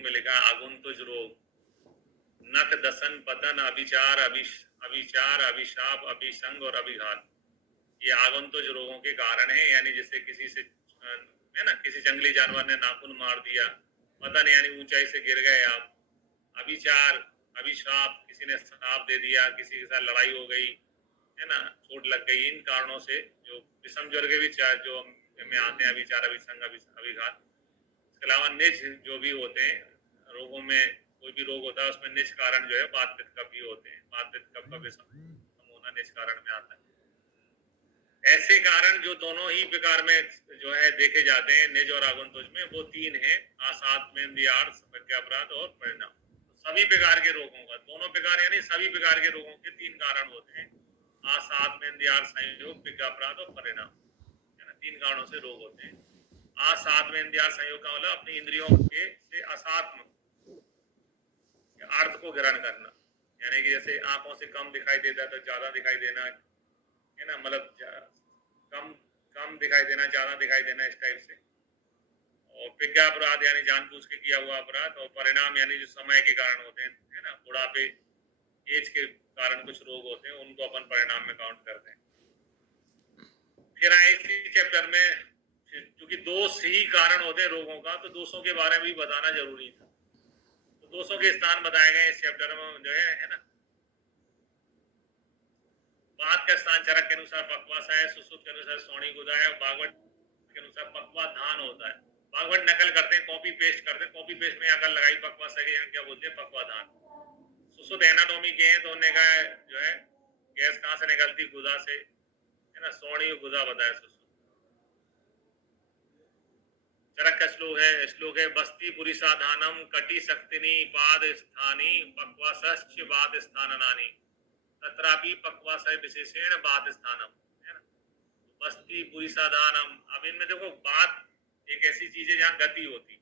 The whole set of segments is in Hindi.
में लिखा है आगुंतुज रोग, नख दसन पतन अभिचार अभिचार अभिशाप अभिसंग और अभिघात, ये आगंतुज रोगों के कारण है। यानी जैसे किसी से है ना, किसी जंगली जानवर ने नाखून मार दिया, पतन यानी ऊंचाई से गिर गए आप, अभिचार अभिशाप किसी ने श्राप दे दिया, किसी के साथ लड़ाई हो गई है ना, चोट लग गई, इन कारणों से जो विषम ज्वर के विचार जो में आते हैं, अभिचार अभिसंग अभिघात। इसके अलावा निज जो भी होते हैं रोगों में, कोई भी रोग होता है उसमें निज कारण जो है वात पित्त कफ भी होते हैं, वात पित्त कफ का विषम होना निज कारण में आता है। ऐसे कारण जो दोनों ही प्रकार में जो है देखे जाते हैं निज और आगंतुज में, वो तीन है, आसात में अपराध और परिणाम। सभी प्रकार के रोगों का, दोनों प्रकार यानी सभी प्रकार के रोगों के तीन कारण होते हैं, आसात में संयोग अपराध और परिणाम, है ना, तीन कारणों से रोग होते हैं। आसात में संयोग का मतलब अपनी इंद्रियों के से असात्म अर्थ को ग्रहण करना, यानी कि जैसे आंखों से कम दिखाई देता है तो ज्यादा दिखाई देना, है ना, मतलब कम कम दिखाई देना, ज्यादा दिखाई देना, इस टाइप से। और विज्ञापराध यानी जानबूझ के किया हुआ अपराध, और परिणाम यानी जो समय के कारण होते हैं, है ना, बुढ़ापे एज के कारण कुछ रोग होते हैं, उनको अपन परिणाम में काउंट करते हैं। फिर इसी चैप्टर में क्योंकि दोष ही कारण होते हैं रोगों का, तो दोषों के बारे में भी बताना जरूरी था, तो दोषों के स्थान बताए गए इस चैप्टर में जो है ना। बात का स्थान चरक के अनुसार पक्वास है, सुसुप्त के अनुसार सोनी गुदा है, भागवत के अनुसार पक्वा धान होता है। भागवत नकल करते हैं, कॉपी पेस्ट करते हैं, कॉपी पेस्ट में अकल लगाई पक्वास है, यहाँ क्या बोलते हैं पक्वा धान। सुसुप्त एनाटॉमी के हैं तो उन्होंने कहा जो है गैस कहाँ से निकलती, गुदा से, है ना, सोनी गुदा बताया सुसुप्त। चरक का श्लोक है बस्ती पुरी साधानम कटी शक्तिनी पाद स्थानी पक्वासश्च बाद स्थाननानी तत्रापि पक्वासय विशेषण बाद स्थानम, है ना। बस्ती पुरी साधानम, अब इनमें देखो बात एक ऐसी चीज है जहाँ गति होती,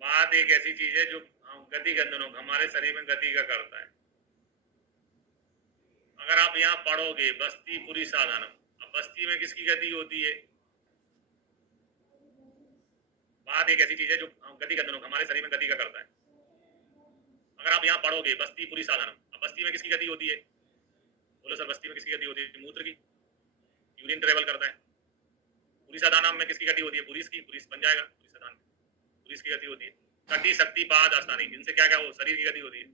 बात एक ऐसी चीज है जो गति गंधनों हमारे शरीर में गति का करता है। अगर आप यहाँ पढ़ोगे बस्ती पुरी साधानम, अब बस्ती में किसकी गति होती है, बात एक ऐसी चीज है जो गति गंधनों हमारे शरीर में गति का करता है। अगर आप यहाँ पढ़ोगे बस्ती पुरी साधानम, अब बस्ती में किसकी गति होती है, बोलो सर बस्ती में किसकी गति होती है, मूत्र की, यूरिन ट्रेवल करता है। पुरी साधानम में किसकी गति होती है, पुरीस की, पुरीस बन जाएगा पुरी साधान, पुरीस की गति होती है। कटी शक्ति पाद आस्थानी, इनसे क्या क्या हो, शरीर की गति होती है।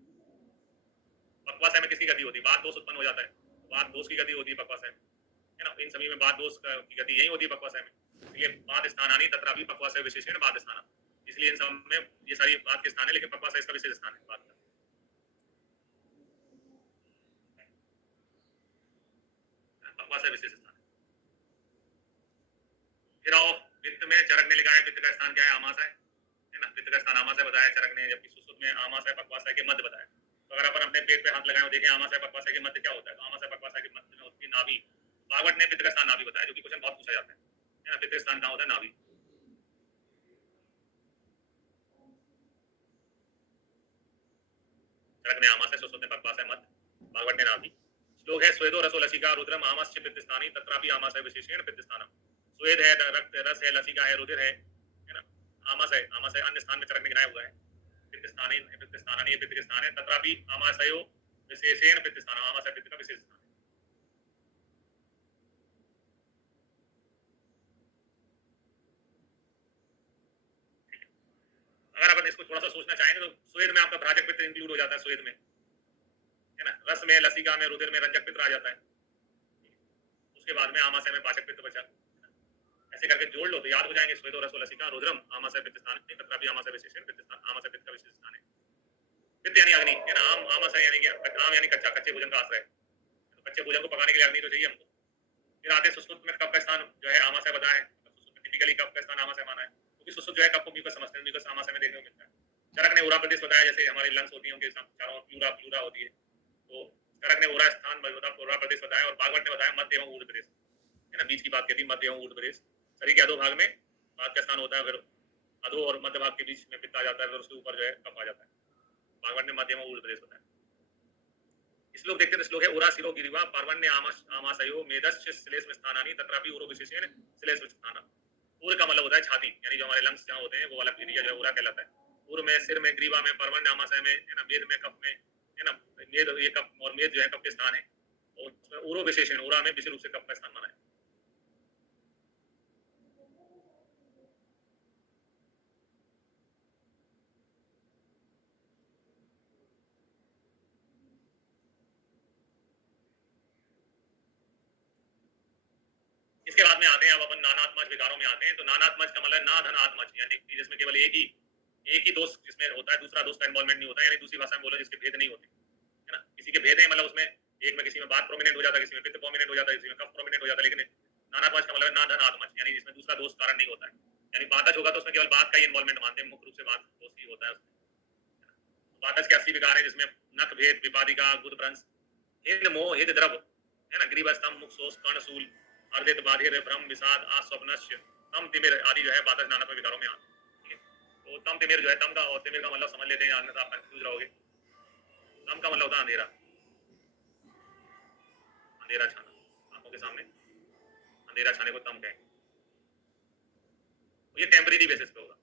पक्वाशय में किसकी गति होती है, बात दोष उत्पन्न हो जाता है, बात दोष की गति होती है पक्वाशय में, है ना, इन सभी में बात दोष की गति यही होती है पक्वाशय में, इसलिए बात स्थानानी तत्रापि पक्वाशय विशेषण बात स्थान, इसलिए इन सब में ये सारी बात के स्थान है, लेकिन पक्वाशय इसका विशेष स्थान है बात का। पक्वाशय विशेष स्थान है। फिर आओ वित्त में चरक ने लिखा है वित्त का स्थान क्या है, आमाशय, है ना, वित्त का स्थान आमाशय बताया चरक ने, जबकि सुसुप्त में आमाशय पक्वाशय के मध्य बताया। तो अगर अपन अपने पेट पे हाथ लगाएं और देखें आमाशय पक्वाशय के मध्य क्या होता है, तो आमाशय पक्वाशय के मध्य में होती है नाभि। भागवत ने वित्त का स्थान नाभि बताया, जो कि क्वेश्चन बहुत पूछा जाता है ना, वित्त का स्थान कहाँ होता है, नाभि। चरक ने आमाशय, सुसुप्त ने पक्वाशय मध्य, भागवत ने नाभि। श्लोक है स्वेदो रसो लसिका रुद्रम आमस्य पित्त स्थानी तत्रापि आमाशय विशेषण पित्त स्थानम। स्वेद है रक्त, रस है, लसिका है, रुधिर है ना, आमाशय, आमाशय अन्य स्थान में चरक ने गिनाया हुआ है, पित्त स्थानी, पित्त स्थानानी पित्त के स्थान है, तत्रापि आमाशयो विशेषण पित्त स्थान, आमाशय पित्त का विशेष स्थान है। अगर अपन इसको थोड़ा सा सोचना चाहेंगे तो स्वेद में आपका भ्राजक पित्त इंक्लूड हो जाता है, स्वेद में, है ना, रस में, लसिका में, रुधिर में रंजक पित्त आ जाता है, उसके बाद में आमाशय में पाचक पित्त बचा, ऐसे करके जोड़ लो तो याद हो जाएंगे, स्वेदो रसो लसिका रुद्रम आमाशय पित्त स्थान, तत्रापि आमाशय विशेषण पित्त स्थान, आमाशय पित्त का विशेष स्थान है। पित्त यानी अग्नि, है ना, आम, आमाशय यानी क्या, आम यानी कच्चा, कच्चे भोजन का आश्रय, तो कच्चे भोजन को पकाने के लिए अग्नि तो चाहिए हमको। फिर आते सुसुप्त में कफ का स्थान जो है आमाशय बताया है, सुसुप्त में टिपिकली कफ का स्थान आमाशय माना है, क्योंकि सुसुप्त जो है कफ को म्यूकस समझते हैं, म्यूकस आमाशय में देखने को मिलता है। चरक ने उरा प्रदेश बताया, जैसे हमारी लंग्स होती है उनके चारों प्लूरा प्लूरा होती है, तो चरक ने उरा स्थान उरा प्रदेश बताया, और भागवत ने बताया मध्य एवं ऊर्ध्व प्रदेश, है ना, बीच की बात कहती मध्य एवं ऊर्ध्व प्रदेश। शरीर के अधो भाग में बात का स्थान होता है, फिर अधो और मध्य भाग के बीच में पित्त आ जाता है, फिर उसके ऊपर जो है कफ आ जाता है। भागवत ने मध्य एवं ऊर्ध्व प्रदेश बताया। श्लोक देखते हैं, श्लोक है उरा शिरो गिरिवा पर्वण्य आमाशयो मेदस्य श्लेष में स्थानानि तत्रापि उरो विशेषेण श्लेष में स्थाना। उर का मतलब होता है छाती, यानी जो हमारे लंग्स जहाँ होते हैं वो वाला एरिया जो है उरा कहलाता है। उर में, सिर में, ग्रीवा में, पर्वण आमाशय में, है ना, मेद में, कफ में, है ना, मेद ये कफ और मेद जो है कफ के स्थान है, और उसमें उरो विशेषण उरा में विशेष रूप से कफ का स्थान माना है। इसके बाद में आते हैं अब अपन नानात्मज विकारों में आते हैं। तो नानात्मज का मतलब ना धन आत्मज, यानी जिसमें केवल एक ही दोष जिसमें होता है, दूसरा दोष का इन्वॉल्वमेंट नहीं होता, यानी दूसरी भाषा में बोलो जिसके भेद नहीं होते, है ना, किसी के भेद है, मतलब उसमें एक में किसी में बात प्रोमिनेंट हो जाता है, किसी में पित्त प्रोमिनेंट हो जाता है, किसी में कफ प्रोमिनेंट हो जाता है, लेकिन नानात्मज का मतलब ना धन आत्मज, यानी जिसमें दूसरा दोष कारण नहीं होता है, यानी बातज होगा तो उसमें केवल बात का ही इन्वॉल्वमेंट मानते हैं, मुख्य रूप से बात दोष ही होता है उसमें। बातज के 80 विकार है, जिसमें नख भेद, विपादिका, गुद भ्रंश, हिंद मोह, हित द्रव, है ना, ग्रीव स्तंभ, मुख शोष, कर्णशूल, अर्धित बाधिर, भ्रम, विषाद, आस्वप्नस्य, तम तिमिर आदि जो है बातज नानात्मक विकारों में आते हैं। ठीक है, तो तम तिमिर जो है, तम का और तिमिर का मतलब समझ लेते हैं, अन्यथा आप कंफ्यूज रहोगे। तम का मतलब होता है अंधेरा, अंधेरा छाना, आंखों के सामने अंधेरा छाने को तम कहेंगे। ये टेम्परेरी बेसिस पे होगा,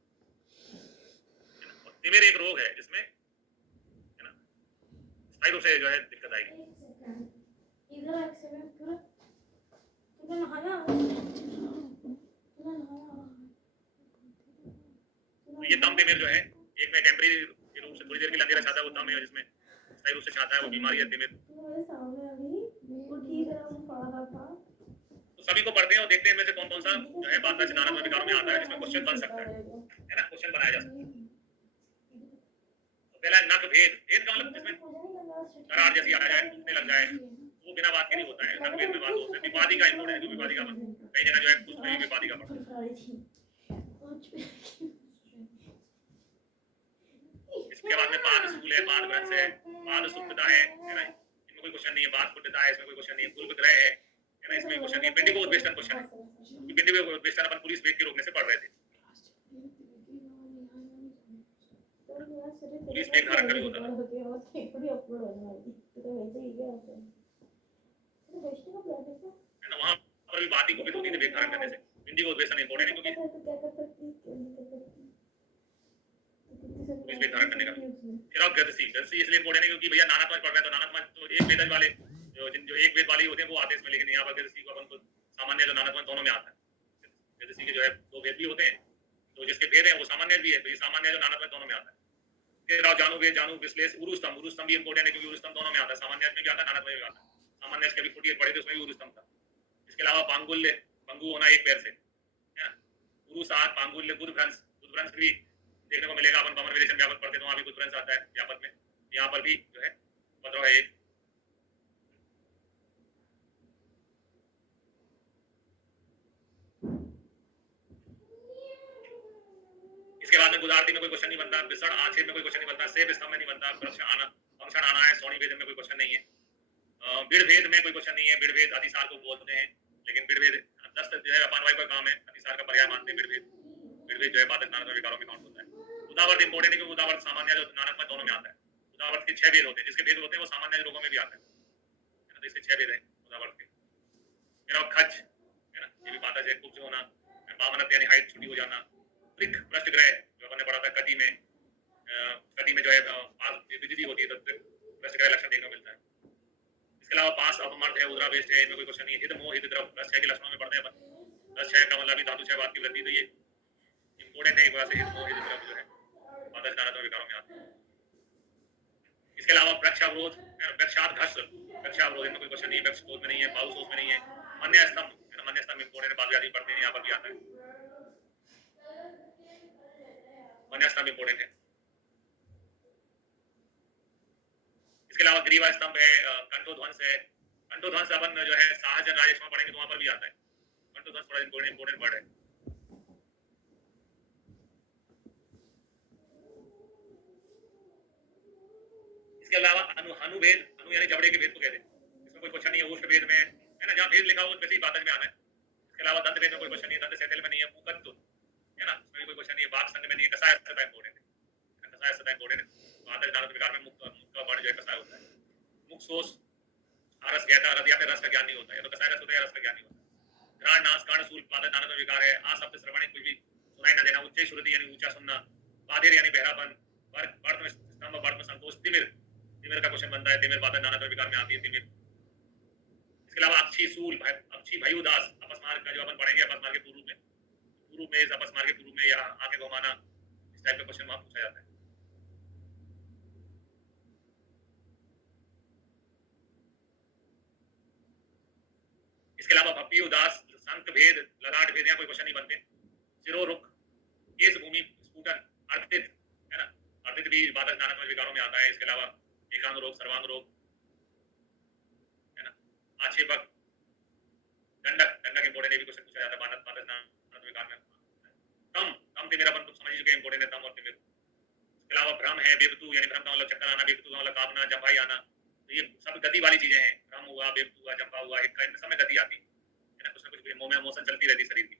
है ना। और तिमिर एक रोग है जिसमें, है ना, स्थायी रूप से जो है दिक्कत आएगी। तो ये तम तिमिर जो है, एक में टेम्परेरी रूप से थोड़ी देर के लिए अंधेरा छाता है वो तम है, और जिसमें स्थायी रूप से छाता है वो बीमारी है तिमिर। तो सभी को पढ़ते हैं और देखते हैं इनमें से कौन कौन सा जो है बातज नानात्मक विकारों में आता है, जिसमें क्वेश्चन बन सकता है ना, क्वेश्चन बनाया जा सकता है। तो पहला नख भेद, भेद का मतलब जिसमें दरार जैसी आ जाए, टूटने लग जाए, वो बिना बात के नहीं होता है, नख भेद में बात होता है। विपादी का इंपॉर्टेंट है, विपादी का कई जगह जो है कुछ नहीं विपादी का पढ़ते हैं। इसके बाद में पाद सूल है, पाद भ्रंश है, पाद सुप्तता है ना, इनमें कोई क्वेश्चन नहीं है। बात कुटता है, इसमें कोई क्वेश्चन नहीं है। कुल ग्रह है ना, इसमें क्वेश्चन नहीं है। पिंडी को उद्वेष्टन क्वेश्चन है, क्योंकि पिंडी को उद्वेष्टन अपन पुलिस वेग के रोकने से पढ़ रहे थे। पुलिस वेग धारक कभी होता है ना, वहाँ पर भी बात ही को भी होती थी वेग धारण करने से। पिंडी को उद्वेष्टन इंपॉर्टेंट है, क्योंकि पुलिस वेग धारण करने का। फिर आप गदसी, गदसी इसलिए इंपॉर्टेंट है क्योंकि भैया नानात्मक पढ़ रहे हैं, तो नानात्मक तो एक वेदज वाले जो एक वेद वाले होते हैं वो आते हैं इसमें, लेकिन यहाँ पर गदसी को अपन को सामान्य जो नानात्मक दोनों में आता है। गदसी के जो है दो भेद भी होते हैं, तो जिसके भेद है वो सामान्य भी है, तो ये सामान्य जो नानात्मक दोनों में आता है। फिर आप जानु वेद, जानु विश्लेष, उरुस्तंभ, उरुस्तंभ भी इंपॉर्टेंट है क्योंकि उरुस्तंभ दोनों में आता है, सामान्य में भी आता है, नानात्मक में भी आता है। सामान्य इसके भी 48 पढ़े थे, उसमें भी उरुस्तंभ था। इसके अलावा पांगुल्य, पंगु होना एक पैर से, है ना, उरुसात, पांगुल्य, गुद भ्रंश, गुद भ्रंश भी देखने को मिलेगा। अपन पवन विरेचन व्यापक पढ़ते हैं तो वहां भी गुद भ्रंश आता है व्यापक में, यहाँ पर भी जो है उपद्रव है एक। इसके बाद में गुदारती में कोई क्वेश्चन नहीं बनता, विसण आक्षेप में कोई क्वेश्चन नहीं बनता, सेब स्तंभ में नहीं बनता, फंक्शन आना है, सोनी भेद में कोई क्वेश्चन नहीं है, बिड़ भेद में कोई क्वेश्चन नहीं है। बिड़ भेद अतिसार को बोलते हैं, लेकिन बिड़ भेद दस्त जो है अपान वायु का काम है, अतिसार का पर्याय मानते हैं बिड़ भेद। बिड़ भेद जो है बातज नानात्मक विकारों में काउंट होता है। उदावर्त इंपॉर्टेंट है क्योंकि उदावर्त सामान्य जो नानात्मक दोनों में आता है। उदावर्त के 6 भेद होते हैं, जिसके भेद होते हैं वो सामान्य रोगों में भी आता है ना, तो इसके 6 भेद है उदावर्त के। फिर अब खच, है ना, ये भी बातज है, कुब्ज होना, बामनत यानी हाइट छोटी हो जाना, त्रिक भ्रष्ट ग्रह जो हमने पढ़ा था कटी में, कटी में जो है बिजली होती है तो भ्रष्ट ग्रह लक्षण देखने को मिलता है। इसके अलावा पास अपमर्द है, उदरा वेस्ट है, इनमें कोई क्वेश्चन नहीं है। हित मोह, हित द्रव, रस के लक्षणों में पढ़ते हैं अपन। रस का मतलब भी धातु बात की वृद्धि, तो ये इंपॉर्टेंट है एक बार से। हित मोह, हित द्रव जो है बातज नानात्मक विकारों में आते हैं। इसके अलावा वृक्षावरोध, वृक्षात घस, वृक्षावरोध में कोई क्वेश्चन नहीं है, वृक्षोध में नहीं है, बाहुसोध में नहीं है। मन्य स्तंभ, मन्य स्तंभ इंपॉर्टेंट है, बाल व्याधि पढ़ते हैं यहाँ पर भी आता है, मन्य स्तंभ इंपॉर्टेंट है। इसके अलावा ग्रीवा स्तंभ है, कंठोध्वंस है। कंठोध्वंस अपन जो है सहजन राजेश में पढ़ेंगे तो वहां पर भी आता है। कंठोध्वंस थोड़ा इंपॉर्टेंट वर्ड है। इसके अलावा अनुभेद, अनु यानी जबड़े के भेद को कहते हैं, इसमें कोई क्वेश्चन नहीं है। उष्ण भेद में है ना, जहाँ भेद लिखा हो वैसे ही बातज में आना है। इसके अलावा दंत भेद में कोई क्वेश्चन नहीं है, दंत सैतल में नहीं है। मुकत्तु है ना, उसमें भी कोई क्वेश्चन नहीं है। बाघ संघ में नहीं है। कसाय सदा इंपॉर्टेंट है, कसाय सदा इंपॉर्टेंट है। बातज नानात्मक विकार में मुख का वर्ण जो है कसाय होता है। मुख शोष, आरस कहता रस, या फिर रस का ज्ञान नहीं होता है, या तो कसाय रस होता है या रस का ज्ञान नहीं होता। घ्राण नाश, कर्ण शूल बातज नानात्मक विकार है। आ शब्द श्रवण को सुनाई न देना, उच्च श्रुति यानी ऊंचा सुनना, बाधिर यानी बहरापन, वर्त में स्तंभ, वर्त में संकोच, तिमिर, तिमिर का क्वेश्चन बनता है, तिमिर बाधा नाना विकार में आती है तिमिर। इसके अलावा अक्षी सूल, अक्षी भय उदास, अपस्मार का जो अपन पढ़ेंगे अपस्मार के पूर्व में इस अपस्मार के पूर्व में या आंखें घुमाना, इस टाइप का क्वेश्चन वहां पूछा जाता है। इसके अलावा भप्पी उदास, संत भेद, ललाट भेद, कोई क्वेश्चन नहीं बनते। सिरो रुख, केस भूमि स्फुटन, अर्थित है ना, अर्थित भी बाधक नानात्मक विकारों में आता है। इसके अलावा एकांग रोग, सर्वांग रोग है ना, आक्षेपक, दंडक, दंडक इंपोर्टेंट, ये भी क्वेश्चन पूछा जाता है बाधक नानात्मक विकार में। तम, तम तिमिरापन तुम समझ चुके इंपोर्टेंट है तम और तिमिर। इसके अलावा भ्रम है, बेबतू यानी भ्रम का मतलब चक्कर आना, बेबतू का मतलब कांपना, जंभाई आना, तो ये सब गति वाली चीजें हैं। भ्रम हुआ, बेबतू हुआ, जंभा हुआ, हिक्का, इन सब में गति आती है ना, कुछ ना कुछ मोशन चलती रहती शरीर की।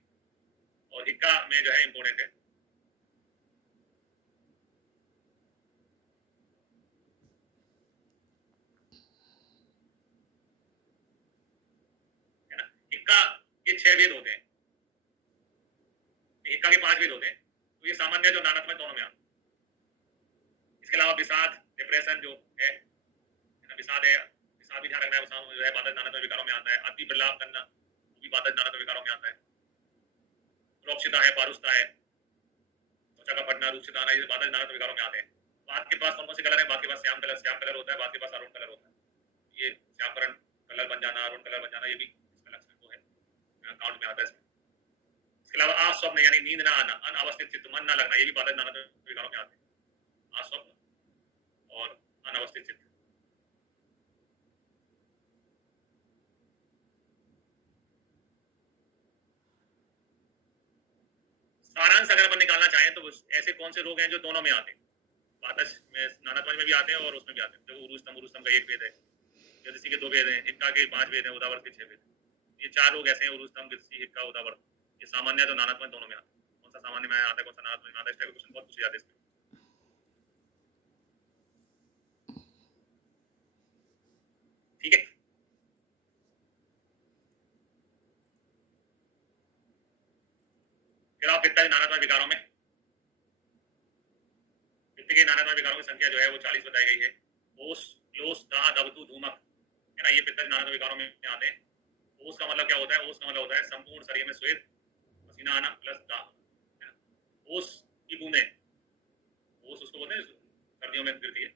और हिक्का में जो है इंपोर्टेंट है ना, हिक्का ये 6 भेद होते हैं, हिक्का के 5 भेद होते हैं, तो ये सामान्य जो नानात्मक दोनों में आते हैं। इसके अलावा विषाद, डिप्रेशन जो है ना, विषाद है, विषाद भी ध्यान रखना है, जो है बाधक नानात्मक विकारों में आता है। अति प्रलाप करना, वो भी बाधक नानात्मक विकारों में आता है। रोक्षिता है, पारुषता है, त्वचा का फटना, रूक्षिता आना, ये बाधक नानात्मक विकारों में आते हैं। बात के पास कौन से कलर है? बात के पास श्याम कलर होता है, बात के पास अरुण कलर होता है। ये श्यामकरण कलर बन जाना, अरुण कलर बन जाना, ये भी इसका लक्षण तो है, अकाउंट में आता है इसमें। इसके अलावा अस्वप्न यानी नींद ना आना, अनावस्थित चित्त, मन ना लगना, ये भी बाधक नानात्मक विकारों में आते हैं। अस्वप्न और अनावस्थित चित्त। सारांश अगर अपन निकालना चाहें तो ऐसे कौन से रोग हैं जो दोनों में आते हैं, वातज में, नानात्मक में भी आते हैं और उसमें भी आते हैं। जो उरुस्तम का 1 भेद है, ज्योतिषी के 2 भेद हैं, हिक्का के 5 भेद हैं, उदावर्त के 6 भेद हैं। ये 4 रोग ऐसे हैं, उरुस्तम, ज्योतिषी, हिक्का, उदावर्त, ये सामान्य तो नानात्मक दोनों में आते हैं। कौन सा सामान्य में आता है, कौन सा नानात्मक में आता है, इस टाइप के क्वेश्चन बहुत पूछे जाते हैं इसमें। ठीक है, फिर आप पित्त नानात्मक विकारों में, पित्त के नानात्मक विकारों की संख्या जो है वो 40 बताई गई है। ओस, लोस, दाह, दबतू, धूमक है ना, ये पित्त नानात्मक विकारों में आते हैं। ओस का मतलब क्या होता है? ओस का मतलब होता है संपूर्ण शरीर में श्वेत, पसीना आना प्लस दाह है ना। ओस की बूंदें, ओस उसको बोलते हैं सर्दियों में गिरती है,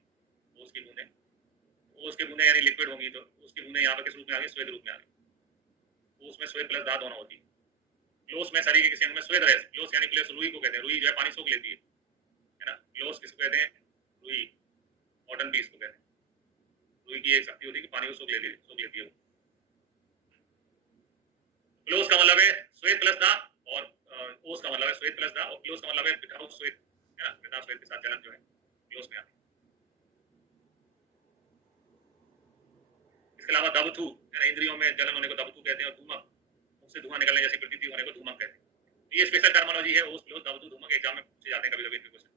ओस की बूंदें, ओस की बूंदें यानी लिक्विड होंगी, तो उसकी बूंदें यहाँ पर किस रूप में आ गई? श्वेत रूप में आ गई। ओस में श्वेत प्लस दाह दोनों होती है। लोस में शरीर के किसी अंग में श्वेत रहे, लोस यानी प्लस रुई को कहते हैं, रुई जो है पानी सोख लेती है ना। लोस किसको कहते हैं? रुई, कॉटन पीस को कहते हैं। रुई की एक शक्ति होती है कि पानी को सोख लेती है वो। क्लोज का मतलब है श्वेत प्लस दा, और ओस का मतलब है श्वेत प्लस दा, और क्लोज का मतलब है विदाउट श्वेत है ना, विदाउट श्वेत के साथ जलन जो है क्लोज में आती है। इसके अलावा दबथू है ना, इंद्रियों में जलन होने को दबथू कहते हैं, और धूमक, मुंह से धुआं निकलने जैसी प्रतीति होने को धूमक कहते हैं। ये स्पेशल टर्मिनोलॉजी है, ओस, क्लोज, दबथू, धूमक, एग्जाम में पूछे जाते हैं कभी-कभी इनके क्वेश्चन।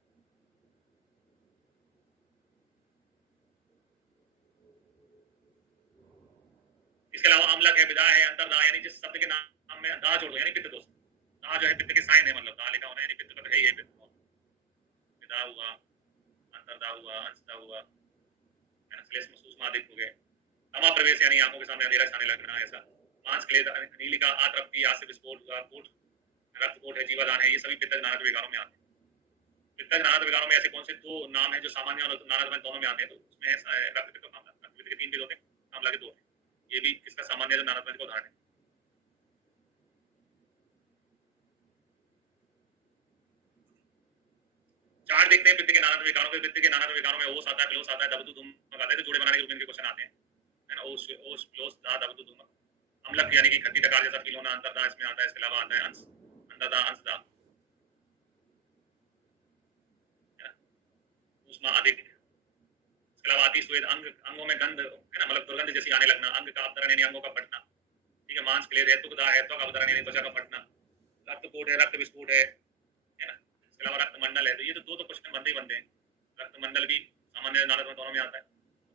इसके अलावा अम्लक है, विदा है, अंतरदा यानी जिस शब्द के नाम में दा जोड़ दो यानी पित्त दोष। दा जो है पित्त के साइन है, मतलब दा लिखा होना यानी पित्त का है, ये पित्त विदा हुआ, अंतरदा हुआ, अंशदा हुआ है ना, श्लेष महसूस मादिक हो गए। तमा प्रवेश यानी आंखों के सामने अंधेरा छाने लगना, ऐसा। मांस क्लेद, नीलिका, आतरक्ति, आस्य विस्फोट हुआ, कोट, रक्तकोट है, जीवादान है, ये सभी पित्त नानात्मक विकारों में आते हैं। पित्त नानात्मक विकारों में ऐसे कौन से 2 नाम है जो सामान्य और नानात्मक दोनों में आते हैं? तो उसमें है रक्त पित्त और कामला। रक्त पित्त के 3 भेद होते हैं, कामला के 2 हैं। ये भी किसका सामान्य जो नानात्मक का उदाहरण है। चार्ट देखते हैं पित्त के नानात्मक विकारों के। पित्त के नानात्मक विकारों में ओस आता है, प्लोस आता है, दबतू, धूमक आता है, तो जोड़े बनाने के रूप में इनके क्वेश्चन आते हैं है ना। ओस, प्लोस, दा, दबतू, धूमक। अम्लक यानी कि खट्टी डकार जैसा फील होना, अंतरदा इसमें आता है। इसके अलावा आता है अंश, अंतरदा, अंशदा है ना, ऊष्मा अधिक। इसके अलावा अति श्वेत, अंग, अंगों में गंध है ना, मतलब दुर्गंध जैसी आने लगना। अंग का अवतरण यानी अंगों का फटना, ठीक है। मांस क्लेद है, तुकदा है, त्वक अवतरण यानी त्वचा का फटना। रक्तकोट है, रक्त विस्फोट है ना। इसके अलावा रक्तमंडल है, तो ये तो 2 क्वेश्चन बनते ही बनते हैं। रक्तमंडल भी सामान्य नानात्मक दोनों में आता है,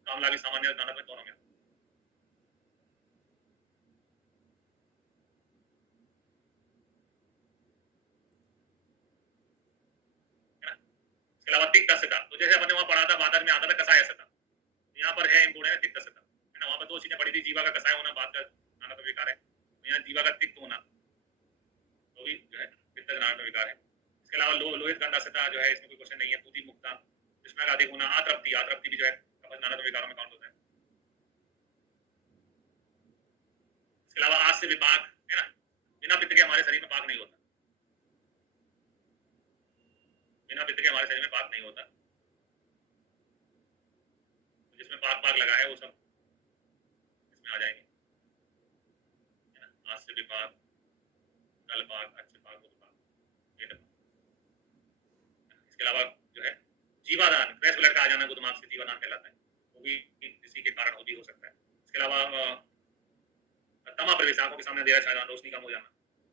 कामला भी सामान्य नानात्मक दोनों में आता है। इसके अलावा तिक्तसता, तो जैसे अपने वहां पढ़ा था वादन में आता था कसायसता, यहाँ पर है इम्पोर्टेंट है तिक्तसता, है ना। वहां पर दो चीजें पढ़ी थी, जीवा का कसाय होना, बात का नाना तो विकार है, यहाँ जीवा का तिक्त होना तो भी जो है पित्त नाना विकार है। इसके अलावा लोहित गंडासता जो है, इसमें कोई क्वेश्चन नहीं है। पूती मुक्ता, कृष्णा का अधिक होना, आतृप्ति, आतृप्ति भी जो है कपज नाना विकारों में काउंट होता है। इसके अलावा आज से विपाक, है ना, बिना पित्त के हमारे शरीर में पाक नहीं होता, बिना पित्त के हमारे शरीर में पाक नहीं होता, तो जिसमें पाक पाक लगा है वो सब इसमें आ जाएंगे, है ना। आज से विपाक, दल पाक, अच्छे पाक, बुध पाक, ये सब। इसके अलावा जो है जीवादान, फ्रेश ब्लड का आ जाना गुदमाग से जीवादान कहलाता है, वो भी किसी के कारण हो सकता है। इसके अलावा तमा प्रवेश, आंखों के सामने अंधेरा छा जाना, रोशनी कम हो जाना,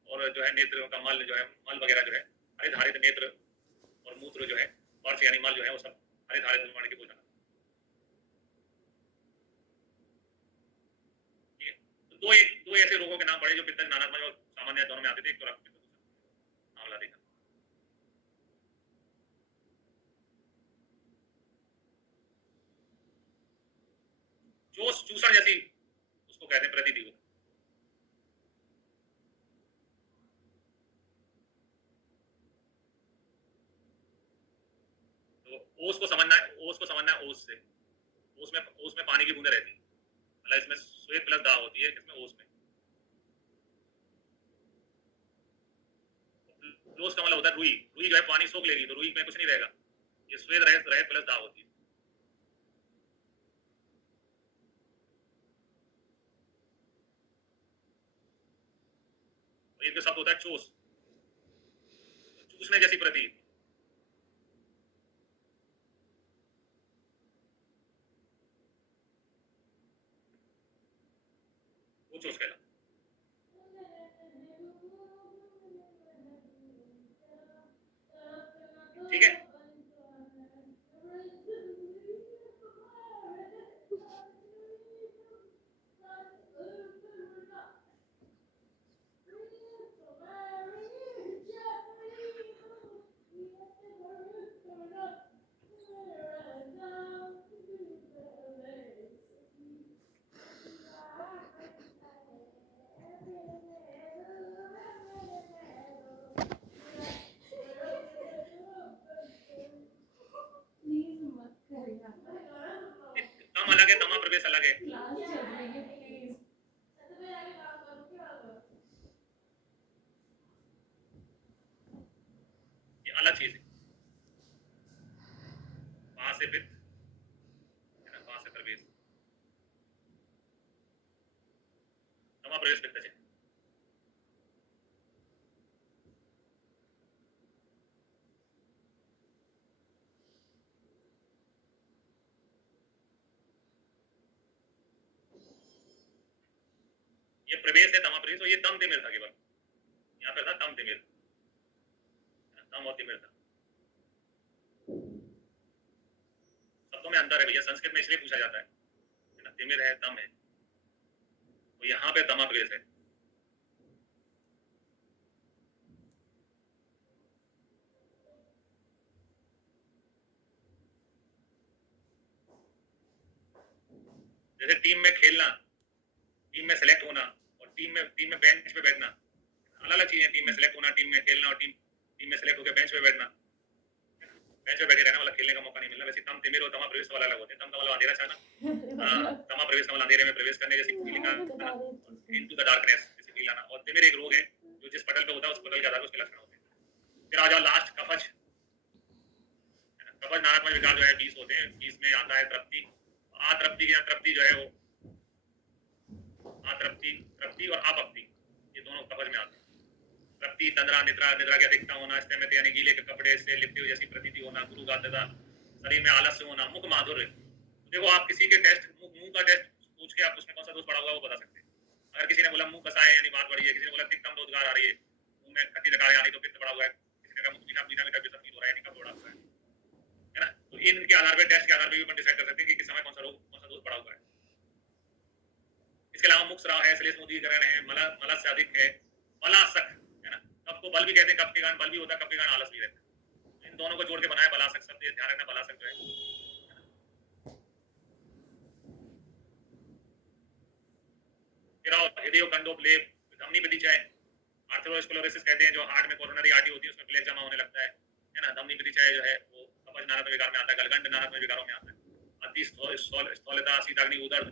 और जो है नेत्र का मल जो है, मल वगैरह जो है हरित हरित नेत्र और मूत्र जो है और यानी मल जो है वो सब हरित हरित वर्ण के हो जाना। ठीक है, तो दो ऐसे रोगों के नाम पड़े जो पित्त नानात्मक और सामान्य दोनों में आते थे, एक तो रक्त पित्त, दूसरा आंवला देखा। जोश, चूसण जैसी उसको कहते हैं प्रतीति को। ओस को समझना है, ओस को समझना है ओस से, ओस में पानी की बूंदें रहती है, मतलब इसमें श्वेत प्लस दाह होती है, किसमें, ओस में। लोस का मतलब होता है रुई, रुई जो है पानी सोख लेगी तो रुई में कुछ नहीं रहेगा, ये श्वेत रहित रहित प्लस दाह होती है। एक शब्द होता है चोस, चूसने जैसी प्रति, वो चोस कहला। ठीक है, तम अलग है, तमा प्रवेश अलग है, ये अलग चीज है। वहां से पित्त, है ना, वहां से प्रवेश, तमा प्रवेश पित्त है। ये प्रवेश है तमा प्रवेश, और ये तम तिमिर था केवल, यहाँ पे था तम तिमिर, तम और तिमिर था। शब्दों में अंतर है भैया, संस्कृत में इसलिए पूछा जाता है ना, तिमिर है तम है, तो यहाँ पे तमा प्रवेश है। जैसे टीम में खेलना, टीम में सेलेक्ट होना, और टीम में बेंच पे बैठना अलग अलग चीजें। टीम में सेलेक्ट होना, टीम में खेलना, और टीम में सेलेक्ट होकर बेंच पे बैठना, बेंच पे बैठे रहना वाला, खेलने का मौका नहीं मिलना। वैसे तम तिमिर और तमा प्रवेश वाला अलग होते हैं। तम का मतलब अंधेरा छाना, तमा प्रवेश का मतलब अंधेरे में प्रवेश करने जैसी फीलिंग आना, इनटू द डार्कनेस जैसी फील आना। और तिमिर एक रोग है जो जिस पटल पे होता है उस पटल के आधार पर उसके लक्षण होते हैं। फिर आ जाओ लास्ट, कफज। कफज नानात्मक विकार जो है 20 होते हैं। 20 में आता है तृप्ति, आतृप्ति की तृप्ति जो है वो आतृप्ति, तृप्ति और अपप्ति, ये दोनों कफज में आते हैं। तृप्ति तंद्रा, निद्रा, निद्रा की अधिकता होना, स्थिमित यानी गीले के कपड़े से लिपटे हुए जैसी प्रतीति होना, गुरुगात्रता, शरीर में आलस्य होना, मुख माधुर्य। देखो आप किसी के टेस्ट, मुंह का टेस्ट पूछ के आप उसमें कौन सा दोष पड़ा हुआ है वो बता सकते हैं। अगर किसी ने बोला मुंह कसा है यानी बात बड़ी है, किसी ने बोला तिक्तम दोदगार आ रही है, मुंह में खट्टी डकार यानी तो पित्त पड़ा हुआ है, किसी ने कहा मुंह मीठा मीठा मीठा फील हो रहा है यानी कफ पड़ा हुआ है ना। तो इनके आधार पर, टेस्ट के आधार पर भी अपन डिसाइड कर सकते हैं कि किस समय कौन सा रोग, कौन सा दोष पड़ा हुआ है। इसके अलावा मुख स्राव है, श्लेष मुद्रीकरण है, मलस से अधिक है, मलासक, है ना। कफ को बल भी कहते हैं, कफ के कारण बल भी होता है, कफ के कारण आलस भी रहता है। इन दोनों को जोड़ के बनाया बलासक शब्द, ध्यान रखना बलासक जो है। फिर आओ हृदय कंडोप्लेप, धमनी प्रतिचय, आर्थरोस्क्लेरोसिस कहते हैं, जो हार्ट में कोरोनरी आर्टरी होती है उसमें प्लेग जमा होने लगता है ना। धमनी प्रतिचय जो है वो कपज नारद विकार में आता है, गलगंड नारद विकारों में आता है। अति स्थूलता, शीताग्नि, उदर्द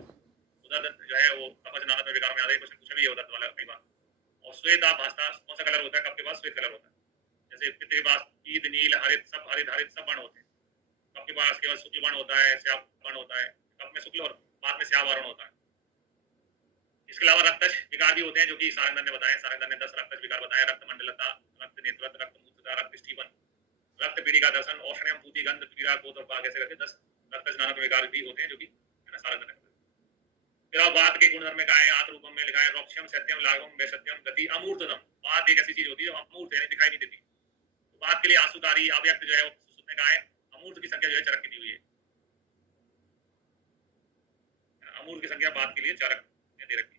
जो है वो कपज नारद विकारों में आता है। क्वेश्चन पूछा भी है उदर्द वाला कई बार। और श्वेत भास्ता, कौन सा कलर होता है कप के पास? श्वेत कलर होता है। जैसे पित्त के पास पीत, नील, हरित, सब हरित हरित सब वर्ण होते हैं। कप के पास केवल शुक्ल वर्ण होता है, श्याम वर्ण होता है। कप में शुक्ल और बाद में श्याम वर्ण होता है। इसके अलावा रक्तज विकार भी होते हैं, जो कि सारंगधर ने बताया। सारंगधर ने 10 रक्तज विकार बताया: रक्त मंडलता, रक्त नेत्रता, रक्त मूत्रता, रक्त स्टीवन, रक्त पीड़िका दर्शन, औषणियम, पूती, गंध, पीड़ा, गोत और पाक, ऐसे करके 10 रक्तज नामक विकार भी होते हैं, जो कि है ना सारंगधर ने बताया। फिर आप बात के गुणधर्म में कहा है, आत्म रूपम में लिखा है रोक्षम, सत्यम, लाघवम, वैसत्यम, गति, अमूर्ततम। बात एक ऐसी चीज होती है जो अमूर्त है, दिखाई नहीं देती। तो बात के लिए आंसुकारी अव्यक्त जो है वो सुश्रुत ने कहा है। अमूर्त की संख्या जो है चरक की दी हुई है। अमूर्त की संख्या बात के लिए चरक ने दे रखी है।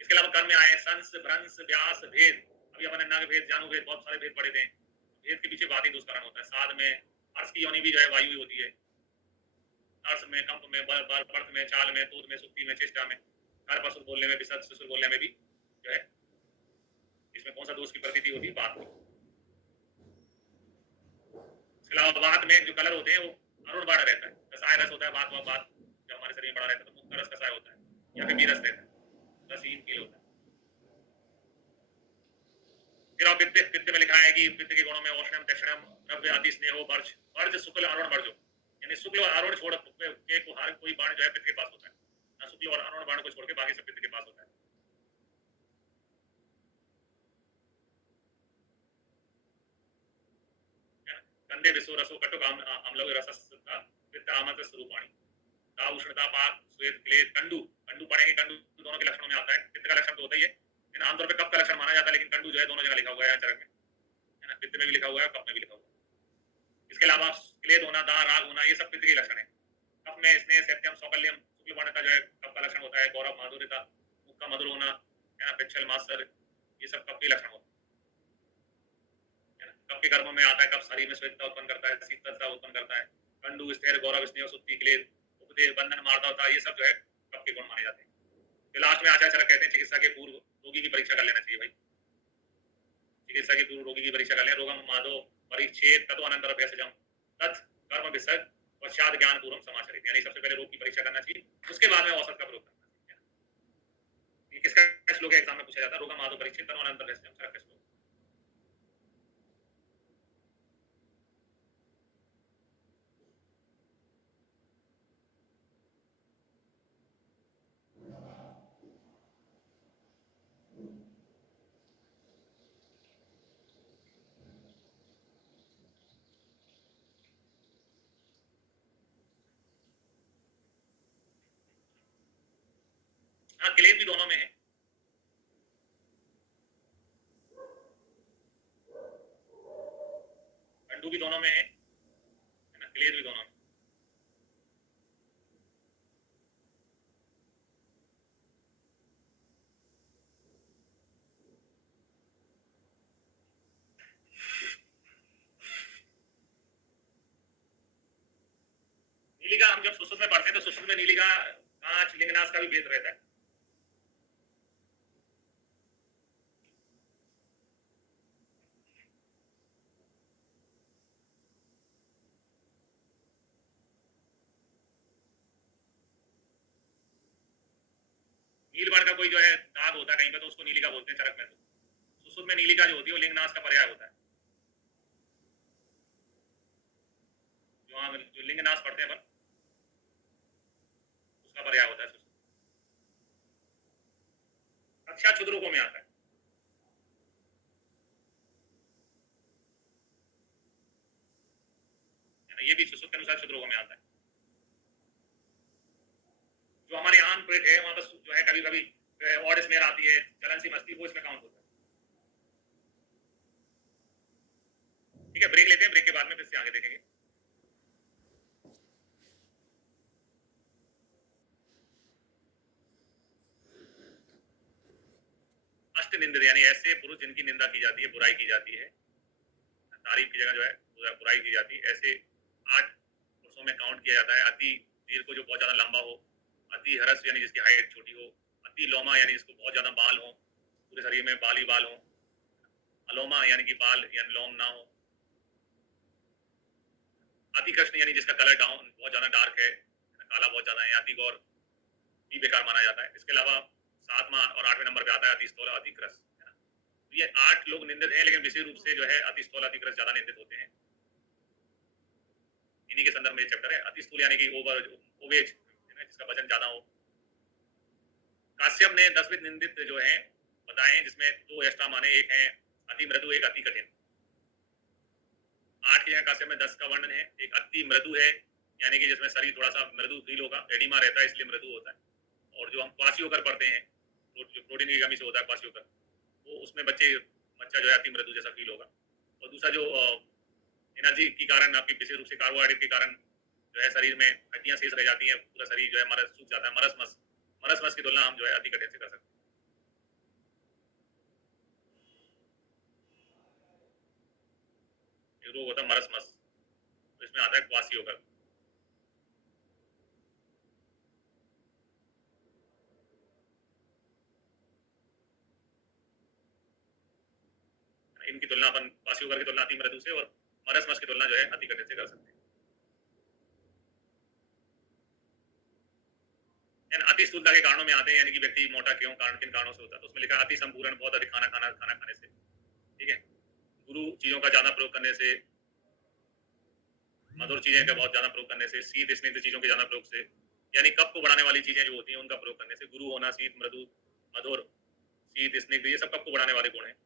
इसके अलावा कर्म में आए संस, भ्रंश, व्यास, भेद। अभी अपन अन्ना के भेद, जानू भेद, बहुत सारे भेद पढ़े थे। भेद के पीछे बात ही दोष कारण होता है। साध में अर्श की योनि भी जो है वायु ही होती है। अर्श में, कंप में, बर्थ में, चाल में, तूद में, सुक्ति में, चेष्टा में, हर पशु बोलने में भी, ससुर बोलने में भी जो है इसमें कौन सा दोष की प्रतीति होती है? बात की। इसके अलावा बात में जो कलर होते हैं वो अरुण बाड़ा रहता है। कसाय रस होता है बात में, बात जब हमारे शरीर में बड़ा रहता है तो मुक्त रस कसाय होता है, या फिर बीरस रहता है, रसीन पील होता है। फिर आप पित्त में लिखा है कि पित्त के गुणों में औष्णम, दक्षिणम, द्रव्य, अति स्नेहो, वर्ज, वर्ज, शुक्ल, अरुण, वर्जो, यानी शुक्ल और अरुण छोड़ के को हर कोई बाण जो है पित्त के पास होता है ना। शुक्ल और अरुण बाण को छोड़ के बाकी सब पित्त के पास होता है। कंदे, विश्व, रसो, कटुक, अम्ल, रसस्ता, पित्त, आमत, स्वरूपाणी, ता, उष्णता, पाक, श्वेत, क्लेद, कंडू। कंडू पढ़ेंगे, कंडू दोनों के लक्षणों में आता है। पित्त का लक्षण तो होता ही है, आमतौर पे कप का लक्षण माना जाता है, लेकिन कंडू जो है दोनों जगह लिखा हुआ है चरक में, है ना। पित्त में भी लिखा हुआ है, कप में भी लिखा हुआ है। इसके अलावा क्लेद होना, दा, राग होना, ये सब पित्त के लक्षण है। कप में स्नेह, सत्यम, सौकल्यम, शुक्ल वर्ण का जो है कप का लक्षण होता है। गौरव, माधुर्यता, मुख का मधुर होना, है ना। पिच्छल, मास्टर, ये सब कप के लक्षण होते हैं। कप के कर्मों में आता है, कप शरीर में श्वेतता उत्पन्न करता है, शीतलता उत्पन्न करता है। कंडू, स्थिर, गौरव, स्नेह, सुक्ति, क्लेद, उपदेश, बंधन, मार्दवता, ये सब जो है कप के गुण माने जाते हैं। फिर लास्ट में आचार्य चरक कहते हैं चिकित्सा के पूर्व रोगी की परीक्षा कर लेना चाहिए भाई। चिकित्सा के पूर्व रोगी की परीक्षा कर लें। रोगम माधो परीक्षेत तत्व अनंतर भेषजम तत् कर्म विसर्ग पश्चात ज्ञान पूर्वम समाचरित, यानी सबसे पहले रोग की परीक्षा करना चाहिए, उसके बाद में औषध का प्रयोग करना चाहिए। ये किसका श्लोक है? एग्जाम में पूछा जाता है। रोगम माधो परीक्षेत तत्व अनंतर भेषजम, चरक का श्लोक। हाँ, क्लेद भी दोनों में है। कंडू भी दोनों में है ना। क्लेद भी दोनों में। नीलिका हम जब सुश्रुत में पढ़ते हैं तो सुश्रुत में नीलिका, कांच, लिंगनाश का भी भेद रहता है। नीलवर्ण का कोई जो है दाग होता है कहीं पे तो उसको नीलिका बोलते हैं चरक में। तो सुश्रुत में नीलिका जो होती है वो लिंगनाश का पर्याय होता है। जो लिंगनाश पढ़ते हैं पर उसका पर्याय होता है सुश्रुत। कक्षा क्षुद्रोगों में आता है। ये भी सुश्रुत के अनुसार क्षुद्रोगों में आता है। जो हमारे आन पेट है वहां पर जो है कभी कभी ऑड स्मेल आती है, जलन सी मस्ती, वो इसमें काउंट होता है। ठीक है, ब्रेक लेते हैं, ब्रेक के बाद में फिर से आगे देखेंगे। अष्ट निंदित यानी ऐसे पुरुष जिनकी निंदा की जाती है, बुराई की जाती है, तारीफ की जगह जो है बुराई की जाती है, ऐसे 8 पुरुषों में काउंट किया जाता है। अति दीर्घ जो बहुत ज्यादा लंबा हो, अति हरस यानी जिसकी हाइट छोटी हो, अति लोमा यानी जिसको बहुत ज्यादा बाल हो, पूरे शरीर में बाल ही बाल हो, अलोमा यानी कि बाल यानी लोम ना हो, अति कृष्ण यानी जिसका कलर डाउन बहुत ज्यादा डार्क है, काला बहुत ज्यादा है, अति गौर भी बेकार माना जाता है। इसके अलावा 7वां और 8वें नंबर पे आता है अति स्थूल, अति कृष। ये 8 लोग निंदित हैं, लेकिन विशेष रूप से जो है अति स्थूल, अति कृष ज्यादा निंदित होते हैं। इन्हीं के संदर्भ में ये चैप्टर है। अति स्थूल यानी कि ओवेज जिसका वजन ज्यादा हो। काश्यप ने 10 निंदित जो है बताए हैं, जिसमें 2 एक्स्ट्रा माने, एक है अति मृदु, एक अति कठिन। 8 के यहाँ काश्यप में 10 का वर्णन है। एक अति मृदु है यानी कि जिसमें शरीर थोड़ा सा मृदु फील होगा, एडिमा रहता है इसलिए मृदु होता है। और जो हम क्वासियोकर पढ़ते हैं, जो प्रोटीन की कमी से होता है क्वासियोकर, वो उसमें बच्चा जो है अति मृदु जैसा फील होगा। और दूसरा जो एनर्जी के कारण, आपकी विशेष रूप से कार्बोहाइड्रेट के कारण जो है शरीर में हड्डियां शेष रह जाती हैं, पूरा शरीर जो है मरस सूख जाता है। मरस की तुलना हम जो है अति कठिन से कर सकते हैं। रोग होता है मरस, तो इसमें आता है क्वासियोकर। इनकी तुलना अपन क्वासियोकर की तुलना अति मृदु से और मरस की तुलना जो है अति कठिन से कर सकते हैं। अति स्थूलता के कारणों में आते हैं, यानी कि व्यक्ति मोटा क्यों, किन कारणों से होता है। तो उसमें लिखा है अति संपूर्ण, बहुत अधिक खाना खाने से, ठीक है। गुरु चीजों का ज्यादा प्रयोग करने से, मधुर चीजें का बहुत ज्यादा प्रयोग करने से, शीत स्निग्ध चीजों के ज्यादा प्रयोग से, यानी कफ को बढ़ाने वाली चीजें जो होती हैं उनका प्रयोग करने से। गुरु होना, शीत, मृदु, मधुर, शीत, स्निग्ध, ये सब कफ को बढ़ाने वाले गुण हैं।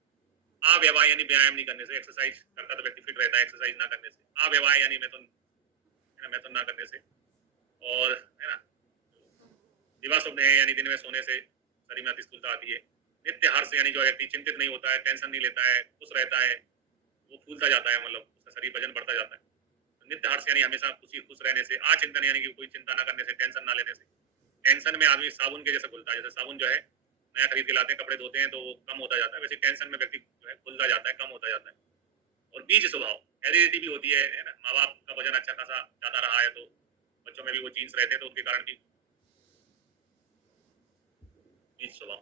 अव्यवाय यानी व्यायाम नहीं करने से, एक्सरसाइज करता तो व्यक्ति फिट रहता है, एक्सरसाइज ना करने से। अव्यवाय यानी मैथुन ना करने से। और है ना, दिवा स्वप्न है यानी दिन में सोने से शरीर में अति स्थूलता आती है। नित्य हर्ष यानी जो व्यक्ति चिंतित नहीं होता है, टेंशन नहीं लेता है, खुश रहता है, वो फूलता जाता है, मतलब उसका शरीर वजन बढ़ता जाता है। तो नित्य हर्ष यानी हमेशा खुश रहने से। अचिंतन यानी कि कोई चिंता ना करने से, टेंशन ना लेने से। टेंशन में आदमी साबुन के जैसा घुलता है, जैसे साबुन जो है नया खरीद के लाते हैं, कपड़े धोते हैं तो वो कम होता जाता है, वैसे टेंशन में व्यक्ति जो है खुलता जाता है, कम होता जाता है। और बीज स्वभाव, हेरिडिटी भी होती है ना, माँ बाप का वजन अच्छा खासा ज्यादा रहा है तो बच्चों में भी वो जीन्स रहते हैं, तो उनके कारण भी बीज स्वभाव।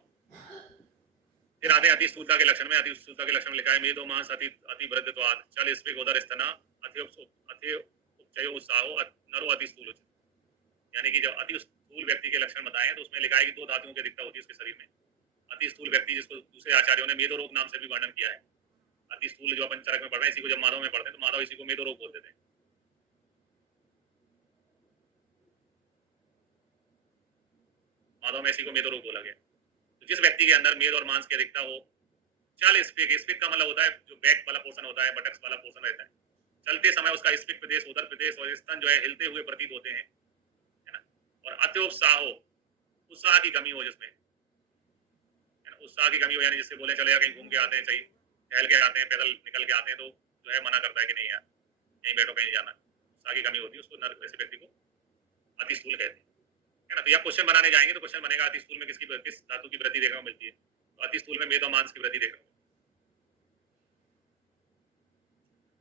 फिर आते अति स्थूलता के लक्षण में। अति स्थूलता के लक्षण में लिखा है मेदो मांस अति वृद्धत्वाद, चल स्पिक उदर स्तना अति उपचयो उत्साहो नरो अति स्थूल। यानी कि जब अति स्थूल व्यक्ति के लक्षण बताए हैं तो उसमें लिखा है कि 2 धातुओं की अधिकता होती है उसके शरीर में। अति स्थूल व्यक्ति, जिसको दूसरे आचार्यों ने मेदो रोग नाम से भी वर्णन किया है। अति स्थूल जो अपन चरक में पढ़ रहे हैं, इसी को जब माधव में पढ़ते हैं तो माधव इसी को मेदो रोग बोलते थे। माधव में इसी को मेदो रोग बोला गया। तो जिस व्यक्ति के अंदर मेद और मांस की अधिकता हो, चल स्पिक का मतलब होता है जो बैक वाला पोर्शन होता है, बटक्स वाला पोर्शन रहता है, चलते समय उसका स्पिक प्रदेश, उदर प्रदेश और स्तन जो है हिलते हुए प्रतीत होते हैं, है ना। और अत्योत्साह हो, उत्साह की कमी हो, जिसमें उत्साह की कमी हो, यानी जिससे बोले चले कहीं घूम के आते हैं, चाहिए टहल के आते हैं, पैदल निकल के आते हैं, तो जो है मना करता है कि नहीं यार यहीं बैठो, कहीं जाना। उत्साह की कमी होती है, उसको वैसे व्यक्ति को अति स्थूल कहते हैं, है ना। तो यह क्वेश्चन बनाने जाएंगे तो क्वेश्चन बनेगा अति स्थूल में किस धातु की वृद्धि देखने को मिलती है। तो अति स्थूल में मेद और मांस की वृद्धि देखने को।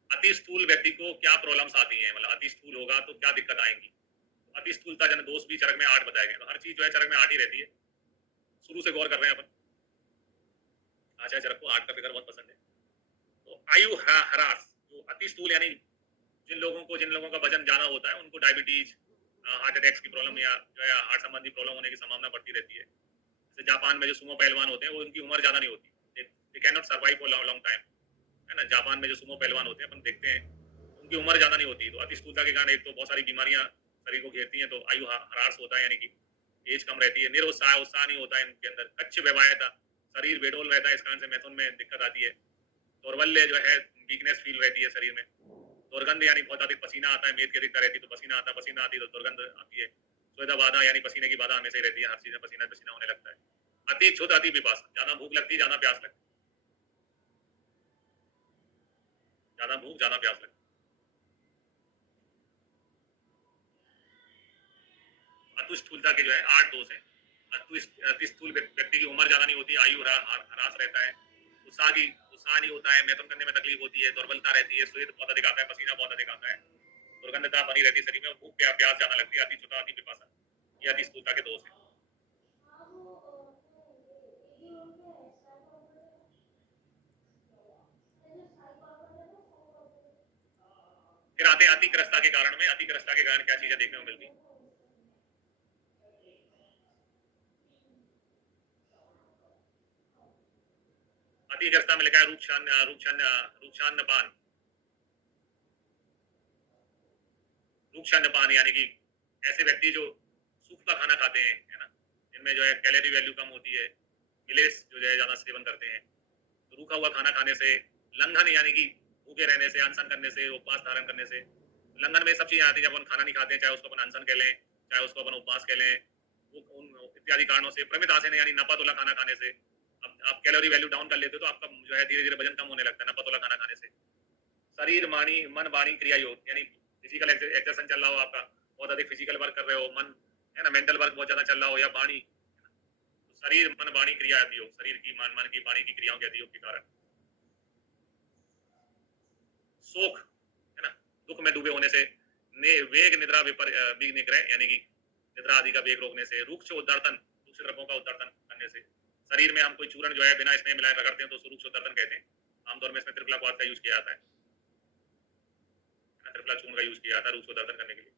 अति स्थूल व्यक्ति को क्या प्रॉब्लम्स आती हैं, मतलब अति स्थूल होगा तो क्या दिक्कत आएंगी। अति स्थूलता जन दोष भी चरक में 8 बताए गए। तो हर चीज जो है चरक में 8 ही रहती है। शुरू से गौर कर रहे हैं अपन। आचार्य चरक को 8 का फिगर बहुत पसंद है। तो आयु ह्रास, जो अति स्थूल यानी जिन लोगों का वजन ज्यादा होता है उनको डायबिटीज, हार्ट अटैक्स की प्रॉब्लम या जो है हार्ट संबंधी प्रॉब्लम होने की संभावना बढ़ती रहती है। जैसे जापान में जो सुमो पहलवान होते हैं वो उनकी उम्र ज्यादा नहीं होती, they can not survive for long time, है ना। जापान में जो सुमो पहलवान होते हैं अपन देखते हैं उनकी उम्र ज्यादा नहीं होती। तो अति स्थूलता के कारण एक तो बहुत सारी बीमारियां शरीर को घेरती हैं, तो आयु ह्रास होता है, यानी कि एज कम रहती है। निरुत्साह, उत्साह नहीं होता है इनके अंदर। कच्छ व्यवायता, शरीर बेडोल रहता है, इस कारण से मैथुन में दिक्कत आती है। दौर्बल्य जो है, वीकनेस फील रहती है शरीर में। दुर्गंध यानी बहुत अधिक पसीना आता है, मेद की अधिकता रहती है तो पसीना आता है, पसीना आती है तो दुर्गंध आती है। स्वेदा बाधा यानी पसीने की बाधा हमेशा ही रहती है, हर चीज में पसीना पसीना होने लगता है। अति क्षुध, अति पिपासा, ज्यादा भूख लगती है, ज्यादा प्यास लगती है, ज्यादा भूख ज्यादा प्यास लगती है। अतुस्थूलता के जो है 8 दोष हैं। अति स्थूल व्यक्ति की उम्र ज्यादा नहीं होती, आयु ह्रास रहता है, उत्साह नहीं होता है, मैथुन करने में तकलीफ होती है, दुर्बलता रहती है, श्वेत बहुत अधिक आता है, पसीना बहुत अधिक आता है, दुर्गंधता बनी रहती है शरीर में, भूख प्यास ज्यादा लगती है, अति चुता अति पिपासा, ये अति स्थूलता के दोष है। फिर आते हैं अतिक्रस्ता के कारण में। अतिक्रस्ता के कारण क्या चीजें देखने को मिलती है? अतिक्रस्ता में लिखा है रूक्षान्नपान, यानी कि ऐसे व्यक्ति जो सूखा खाना खाते हैं, है ना, जिनमें जो है कैलोरी वैल्यू कम होती है, मिलेट्स जो है ज्यादा सेवन करते हैं, तो रूखा हुआ खाना खाने से, लंघन यानी कि भूखे रहने से, अनशन करने से, उपवास धारण करने से, लंघन में सब चीजें आती है, जब अपन खाना नहीं खाते हैं, चाहे उसको अपन अनशन कह लें, चाहे उसको अपन उपवास कह लें, वो उन इत्यादि कारणों से, प्रमित आसन यानी नपातुला खाना खाने से, अब आप कैलोरी वैल्यू डाउन कर लेते हो तो आपका जो है धीरे धीरे वजन कम होने लगता है नपातुला खाना खाने से। शरीर मन वाणी क्रिया योग, यानी फिजिकल एक्सरसाइज चल रहा हो, आपका बहुत अधिक फिजिकल वर्क कर रहे हो, मन है ना, मेंटल वर्क बहुत ज्यादा चल रहा हो, या वाणी, तो शरीर मन वाणी क्रिया आदि योग, शरीर की मन की वाणी की क्रियाओं के आदि योग के कारण। शोक, है ना, दुख में डूबे होने से, वेग निद्रा विग निग्रह, यानी कि निद्रा आदि का वेग रोकने से, रूक्ष उद्दर्तन, रूक्ष द्रव्यों का उद्दर्तन करने से, शरीर में हम कोई चूर्ण जो है बिना इसमें मिलाए रगड़ते हैं तो उसको रूक्ष उद्दर्तन कहते हैं। आमतौर में इसमें त्रिफला का यूज किया जाता है, त्रिफला चूर्ण का यूज किया जाता है रूक्ष उद्दर्तन करने के लिए।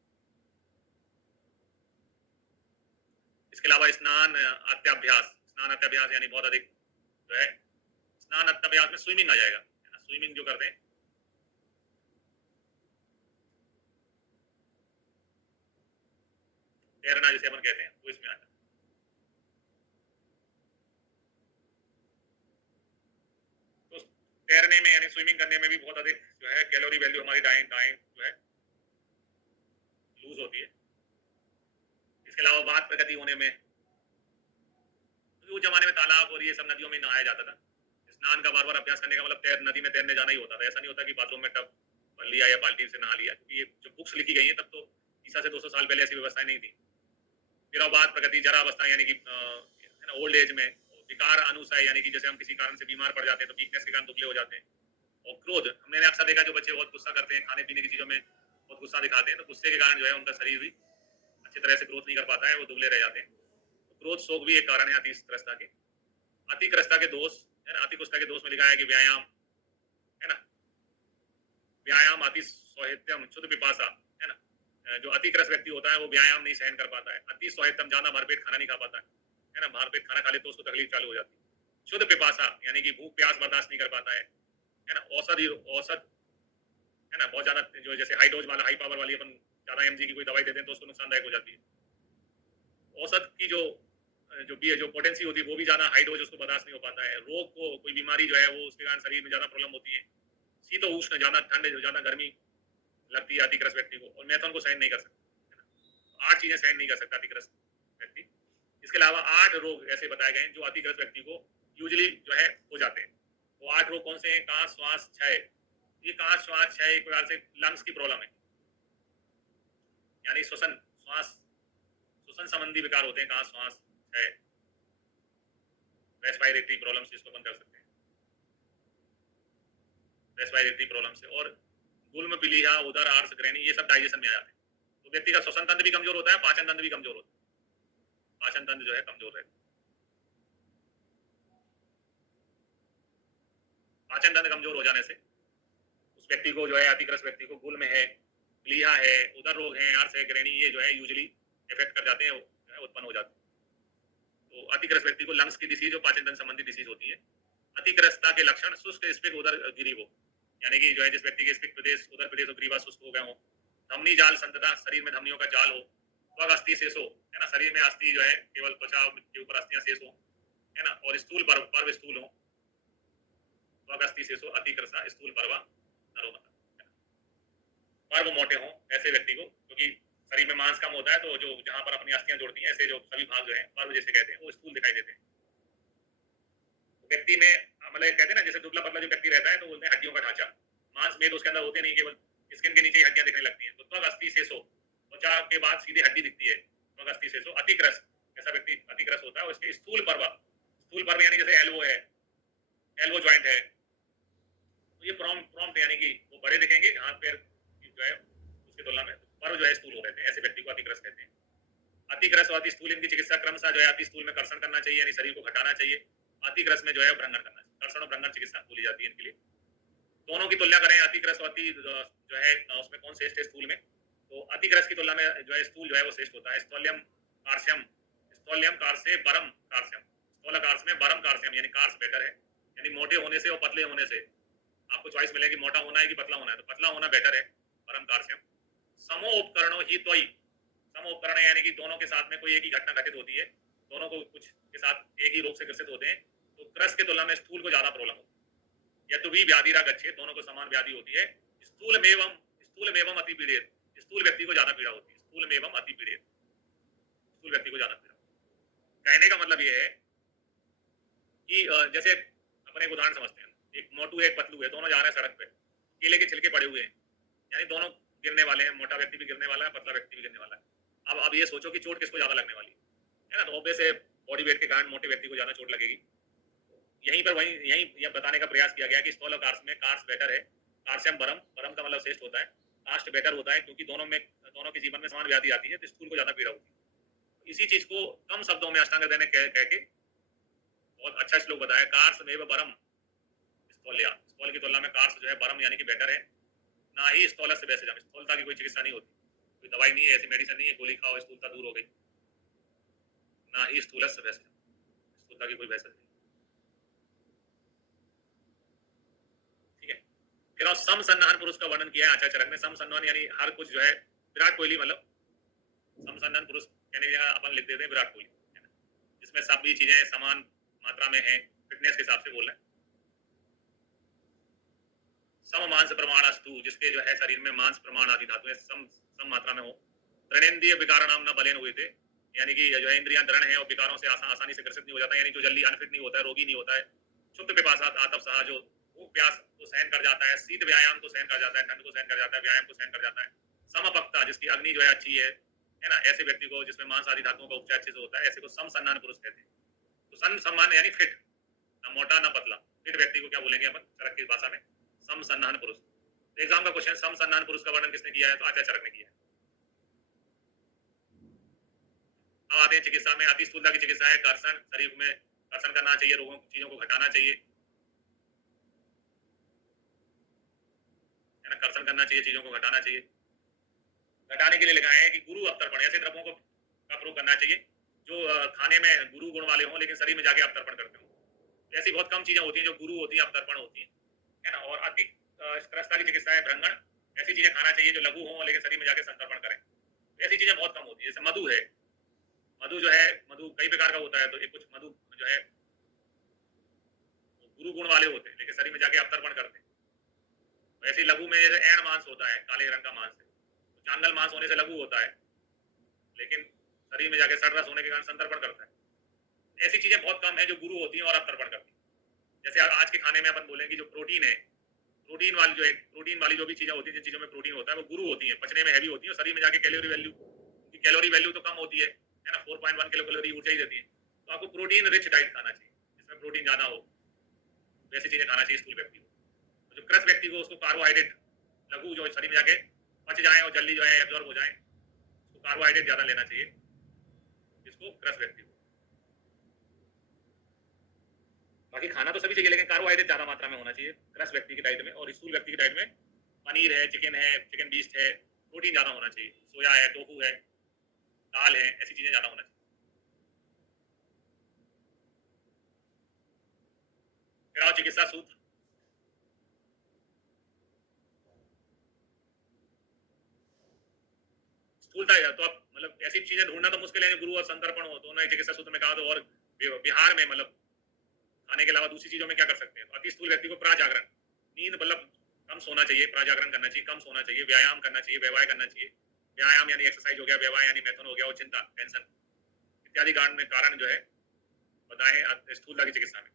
इसके अलावा स्नान अत्याभ्यास यानी बहुत अधिक जो है, स्नान अत्याभ्यास में स्विमिंग आ जाएगा, है ना, स्विमिंग जो करते हैं, तैरना जिसे अपन कहते हैं, वो इसमें आता है। तो तैरने में यानी स्विमिंग करने में भी बहुत अधिक जो है कैलोरी वैल्यू हमारी डाइट जो है लूज होती है। इसके अलावा बात प्रगति होने में, उस जमाने में तालाब और ये सब नदियों में नहाया जाता था, स्नान का बार बार अभ्यास करने का मतलब नदी में तैरने जाना ही होता था, ऐसा नहीं होता कि बाथरूम में टब भर लिया या बाल्टी से नहा लिया, क्योंकि ये जो बुक्स लिखी गई है तब तो ईसा से 200 साल पहले ऐसी व्यवस्थाएं नहीं थी। फिर बात प्रगति, जरा अवस्था यानी कि है ना, ओल्ड एज में, विकार अनुसाय यानी कि जैसे हम किसी कारण से बीमार पड़ जाते हैं तो वीकनेस के कारण दुबले हो जाते हैं, और क्रोध, हमने अक्सर देखा जो बच्चे बहुत गुस्सा करते हैं, खाने पीने की चीजों में बहुत गुस्सा दिखाते हैं, तो गुस्से के कारण जो है उनका शरीर भी अच्छी तरह से ग्रोथ नहीं कर पाता है, वो दुबले रह जाते हैं। तो क्रोध शोक भी एक कारण है अतिक्रस्ता के। अतिक्रस्ता के दोष, है ना, अतिक्रस्ता के दोष में लिखा है कि व्यायाम, है ना, व्यायाम, अति सौहित्यम, शुद्ध पिपासा, है ना, जो अतिक्रस्त व्यक्ति होता है वो व्यायाम नहीं सहन कर पाता है, अति सौहित्यम, ज्यादा भरपेट खाना नहीं खा पाता है ना, भरपेट खाना खा ले तो उसको तकलीफ चालू हो जाती है। शुद्ध पिपासा यानी कि भूख प्यास बर्दाश्त नहीं कर पाता है ना, औसत, है ना, बहुत ज्यादा जो जैसे हाई डोज वाला, हाई पावर वाली अपन ज्यादा एमजी की कोई दवाई देते हैं तो उसको नुकसानदायक हो जाती है। औसत की जो पोटेंसी होती है वो भी ज्यादा हाई डोज उसको बर्दाश्त नहीं हो पाता है। रोग को, कोई बीमारी जो है वो उसके कारण शरीर में ज्यादा प्रॉब्लम होती है। शीत उष्ण, ज्यादा ठंड, ज्यादा गर्मी लगती है अतिक्रस्त व्यक्ति को, और मैथुन को सहन नहीं कर सकता, 8 चीजें सहन नहीं कर सकता अतिक्रस्त व्यक्ति। इसके अलावा 8 रोग ऐसे बताए गए जो अतिक्रस्त व्यक्ति को यूजली जो है हो जाते हैं। वो 8 रोग कौन से हैं? काश, श्वास, क्षय। ये काश, श्वास, क्षय एक प्रकार से लंग्स की प्रॉब्लम है, यानी श्वसन संबंधी विकार होते हैं, काश, श्वास, क्षय, रेस्पिरेटरी प्रॉब्लम से इसको बंद कर सकते हैं, रेस्पिरेटरी प्रॉब्लम से। और गुल्म, पीलिया, उदर, आर्स, ग्रहणी, ये सब डाइजेशन में आ जाते हैं। तो व्यक्ति का श्वसन तंत्र भी कमजोर होता है, पाचन तंत्र भी कमजोर होता है, पाचन तंत्र जो है कमजोर रहता है। पाचन तंत्र कमजोर हो जाने से उस व्यक्ति को जो है, अतिक्रस्त व्यक्ति को गुल्म है, प्लीहा है, उदर रोग है, आर्स है, ग्रहणी, ये जो है यूजुअली इफेक्ट कर जाते हैं, उत्पन्न हो जाते हैं। तो अतिक्रस्त व्यक्ति को लंग्स की डिसीज और पाचन तंत्र संबंधी डिसीज होती है। अतिक्रस्तता के लक्षण शुष्क, स्पिक, उदर गिरी, यानी कि जो है जिस व्यक्ति के स्पिक प्रदेश, उदर प्रदेश और ग्रीवा शुष्क हो गए हो, धमनी जाल संतता, शरीर में धमनियों का जाल हो, त्वग अस्थि शेष हो, है ना, शरीर में अस्थि जो है केवल त्वचा के ऊपर अस्थियां शेष हो, है ना, और स्थूल पर्व स्थूल हो, त्वग अस्थि शेष हो, अतिक्रस्ता, स्थूल पर्वा नरोमता, पर्व मोटे हो ऐसे व्यक्ति को, क्योंकि शरीर में मांस कम होता है तो जो जहां पर अपनी अस्थियां जोड़ती हैं, ऐसे जो सभी भाग जो है पर्व जैसे कहते हैं, वो स्थूल दिखाई देते हैं। व्यक्ति में मतलब कहते हैं ना, जैसे दुबला पतला जो व्यक्ति रहता है तो बोलते हैं हड्डियों का ढांचा, मांस में तो उसके अंदर होते नहीं, केवल स्किन के नीचे ही हड्डियां दिखने लगती हैं। तो त्वग अस्थि शेष हो, त्वचा के बाद सीधे हड्डी दिखती है, त्वग अस्थि शेष हो, अतिक्रस्त, ऐसा व्यक्ति अतिग्रस्त होता है। उसके स्थूल पर्व यानी जैसे एल्बो है, एल्बो ज्वाइंट है, तो ये प्रॉम्प्ट यानी कि वो बड़े दिखेंगे हाथ पैर जो है उसकी तुलना में, पर्व जो है स्थूल हो रहते हैं, ऐसे व्यक्ति को अतिग्रस्त कहते हैं। अतिग्रस्त और अतिस्थूल इनकी चिकित्सा क्रमशः जो है अतिस्थूल में कर्षण करना चाहिए यानी शरीर को घटाना चाहिए, अतिग्रस्त में जो है भ्रंगण करना चाहिए। कर्षण और भ्रंगण चिकित्सा बोली जाती है इनके लिए। दोनों की तुलना करें अतिग्रस्त और अति जो है उसमें कौन श्रेष्ठ है स्थूल में, तो अतिग्रस्त की तुलना में जो है स्थूल जो है वो श्रेष्ठ होता है। स्थौल्यम कार्स्यम, स्थौल्यम कार्से बरम कार्स्यम, स्थूल कार्स में बरम कार्स्यम यानी कार्स बेटर है, यानी मोटे होने से और पतले होने से आपको चॉइस मिलेगी मोटा होना है कि पतला होना है, तो पतला होना बेटर है, परम कार्स्यम। समो उपकरणों ही त्वयी, सम उपकरण यानी कि दोनों के साथ में कोई एक ही घटना घटित होती है, दोनों को कुछ के साथ एक ही रोग से ग्रसित होते हैं, तो क्रस की तुलना में स्थूल को ज्यादा प्रॉब्लम होती है। यद्यपि व्याधिरा गच्छे, दोनों को समान व्याधि होती है। स्थूल एवं अति पीड़ित, स्थूल व्यक्ति को ज्यादा पीड़ा होती है, स्थूल एवं अति पीड़ित, स्थूल व्यक्ति को ज्यादा पीड़ा। कहने का मतलब ये है कि जैसे अपने एक उदाहरण समझते हैं, एक मोटू है एक पतलू है, दोनों जा रहे हैं सड़क पे, केले के छिलके पड़े हुए हैं, यानी दोनों गिरने वाले हैं, मोटा व्यक्ति भी गिरने वाला है, पतला व्यक्ति भी गिरने वाला है। अब ये सोचो कि चोट किसको ज्यादा लगने वाली है ना, तो ऑब्वियस है बॉडी वेट के कारण मोटे व्यक्ति को ज्यादा चोट लगेगी। यहीं पर यही यह बताने का प्रयास किया गया कि स्थूल और कार्स में कार्स बेटर है, कार्स्यम बरम, बरम का मतलब श्रेष्ठ होता है, कास्ट बेटर होता है, क्योंकि दोनों के जीवन में समान व्याधि आती है, तो स्थूल को ज्यादा पीड़ा होती है। इसी चीज को कम शब्दों में अष्टांग हृदय ने कह के बहुत अच्छा श्लोक बताया, कार्स में बरम स्थौल्या, स्थूल की तुलना में कार्स जो है बरम यानी कि बेटर है, ना ही स्थूल से वैसे स्थूलता की कोई चिकित्सा नहीं होती, कोई दवाई नहीं है, ऐसी मेडिसिन नहीं है गोली खाओ स्थूलता दूर हो गई, ना ही स्थूल से वैसे स्थूलता की कोई वैसे नहीं। ठीक है, फिर सम सन्नाहन पुरुष का वर्णन किया है आचार्य चरक ने। सम सन्नाहन यानी हर कुछ जो है, विराट कोहली मतलब सम सन्नाहन पुरुष कहने की जगह अपन लिख देते हैं विराट कोहली, जिसमें सभी चीजें समान मात्रा में है, फिटनेस के हिसाब से बोल रहे हैं। सम मांस प्रमाण अस्तु, जिसके जो है शरीर में मांस प्रमाण आदि धातुएं सम मात्रा में हो। दृढ़ेन्द्रिय विकार नाम न बलेन हुए थे, यानी कि जो है इंद्रियां दृढ़ हैं और विकारों से आसानी से ग्रसित नहीं हो जाता, यानी जो जल्दी अनफिट नहीं होता है, रोगी नहीं होता है। शुद्ध पिपासात आतप सहा, जो भूख प्यास को सहन कर जाता है, शीत व्यायाम को सहन कर जाता है, ठंड को सहन कर जाता है, व्यायाम को सहन कर जाता है। समपक्ता, जिसकी अग्नि जो है अच्छी है ना, ऐसे व्यक्ति को जिसमें मांस आदि धातुओं का उपचार अच्छे से होता है, ऐसे को सम सन्नान पुरुष कहते हैं। तो सन सम्मान यानी फिट, ना मोटा ना पतला, फिट व्यक्ति को क्या बोलेंगे अपन चरक की भाषा में, सम सन्नान पुरुष। एग्जाम का क्वेश्चन, सम सन्नान पुरुष का वर्णन किसने किया है, तो आचार्य चरक ने किया है। अब आते हैं चिकित्सा में। अति स्थूलता की चिकित्सा है कर्षण, शरीर में कर्षण करना चाहिए, रोगों चीजों को घटाना चाहिए, है ना, कर्षण करना चाहिए, चीजों को घटाना चाहिए। घटाने के लिए लिखा है कि गुरु अवतर्पण, ऐसे द्रव्यों को का प्रयोग करना चाहिए जो खाने में गुरु गुण वाले हों लेकिन शरीर में जाके अवतर्पण करते हो। ऐसी बहुत कम चीजें होती हैं जो गुरु होती हैं, अवतर्पण होती हैं, है ना। और अति क्रस्ता की चिकित्सा है भ्रंगण, ऐसी चीजें खाना चाहिए जो लघु हों लेकिन शरीर में जाके संतर्पण करें। ऐसी चीजें बहुत कम होती है। जैसे मधु है, मधु जो है, मधु कई प्रकार का होता है, तो एक कुछ मधु जो है गुरु गुण वाले होते हैं लेकिन शरीर में जाके अवतर्पण करते हैं। वैसे लघु में ऐण मांस होता है, काले रंग का मांस है, तो चांगल मांस होने से लघु होता है लेकिन शरीर में जाके सड़ रस होने के कारण संतर्पण करता है। ऐसी चीजें बहुत कम है जो गुरु होती हैं और अवतर्पण करती हैं। जैसे आज के खाने में अपन बोलेंगे जो प्रोटीन है, प्रोटीन वाली जो है, प्रोटीन वाली जो भी चीजें होती हैं, जिन चीजों में प्रोटीन होता है वो गुरु होती है, पचने में हैवी होती है और शरीर में जाके कैलोरी वैल्यू तो कम होती है ना, 4.1 किलो कैलोरी ऊर्जा ही देती है। तो आपको प्रोटीन रिच डाइट खाना चाहिए जिसमें प्रोटीन ज्यादा हो, वैसी चीजें खाना चाहिए स्थूल व्यक्ति को। जो क्रस व्यक्ति को उसको कार्बोहाइड्रेट लघु जो शरीर में जाके पच जाए और जल्दी जो है एब्जॉर्ब हो जाए, उसको कार्बोहाइड्रेट ज्यादा लेना चाहिए, जिसको क्रस व्यक्ति को। बाकी खाना तो सभी चाहिए लेकिन कार्बोहाइड्रेट ज्यादा मात्रा में होना चाहिए क्रस व्यक्ति की डाइट में। और स्थूल व्यक्ति की डाइट में पनीर है, चिकन बीस्ट है, प्रोटीन ज्यादा होना चाहिए, सोया है, टोफू है, दाल है, ऐसी चीजें ज्यादा होना चाहिए। फिर आओ चिकित्सा सूत्र। स्थूलता है तो आप मतलब ऐसी चीजें ढूंढना तो मुश्किल है, गुरु और संतर्पण हो, दोनों चिकित्सा सूत्र में कहा। तो और बिहार में मतलब खाने के अलावा दूसरी चीजों में क्या कर सकते हैं, तो अति स्थूल व्यक्ति को प्राजागरण, नींद मतलब कम सोना चाहिए, प्राजागरण करना चाहिए, कम सोना चाहिए, व्यायाम करना चाहिए, व्यवहार करना चाहिए। व्यायाम यानी एक्सरसाइज हो गया, व्यवहार यानी मैथुन हो गया, और चिंता टेंशन इत्यादि कारण जो है बताए स्थूलता की चिकित्सा में,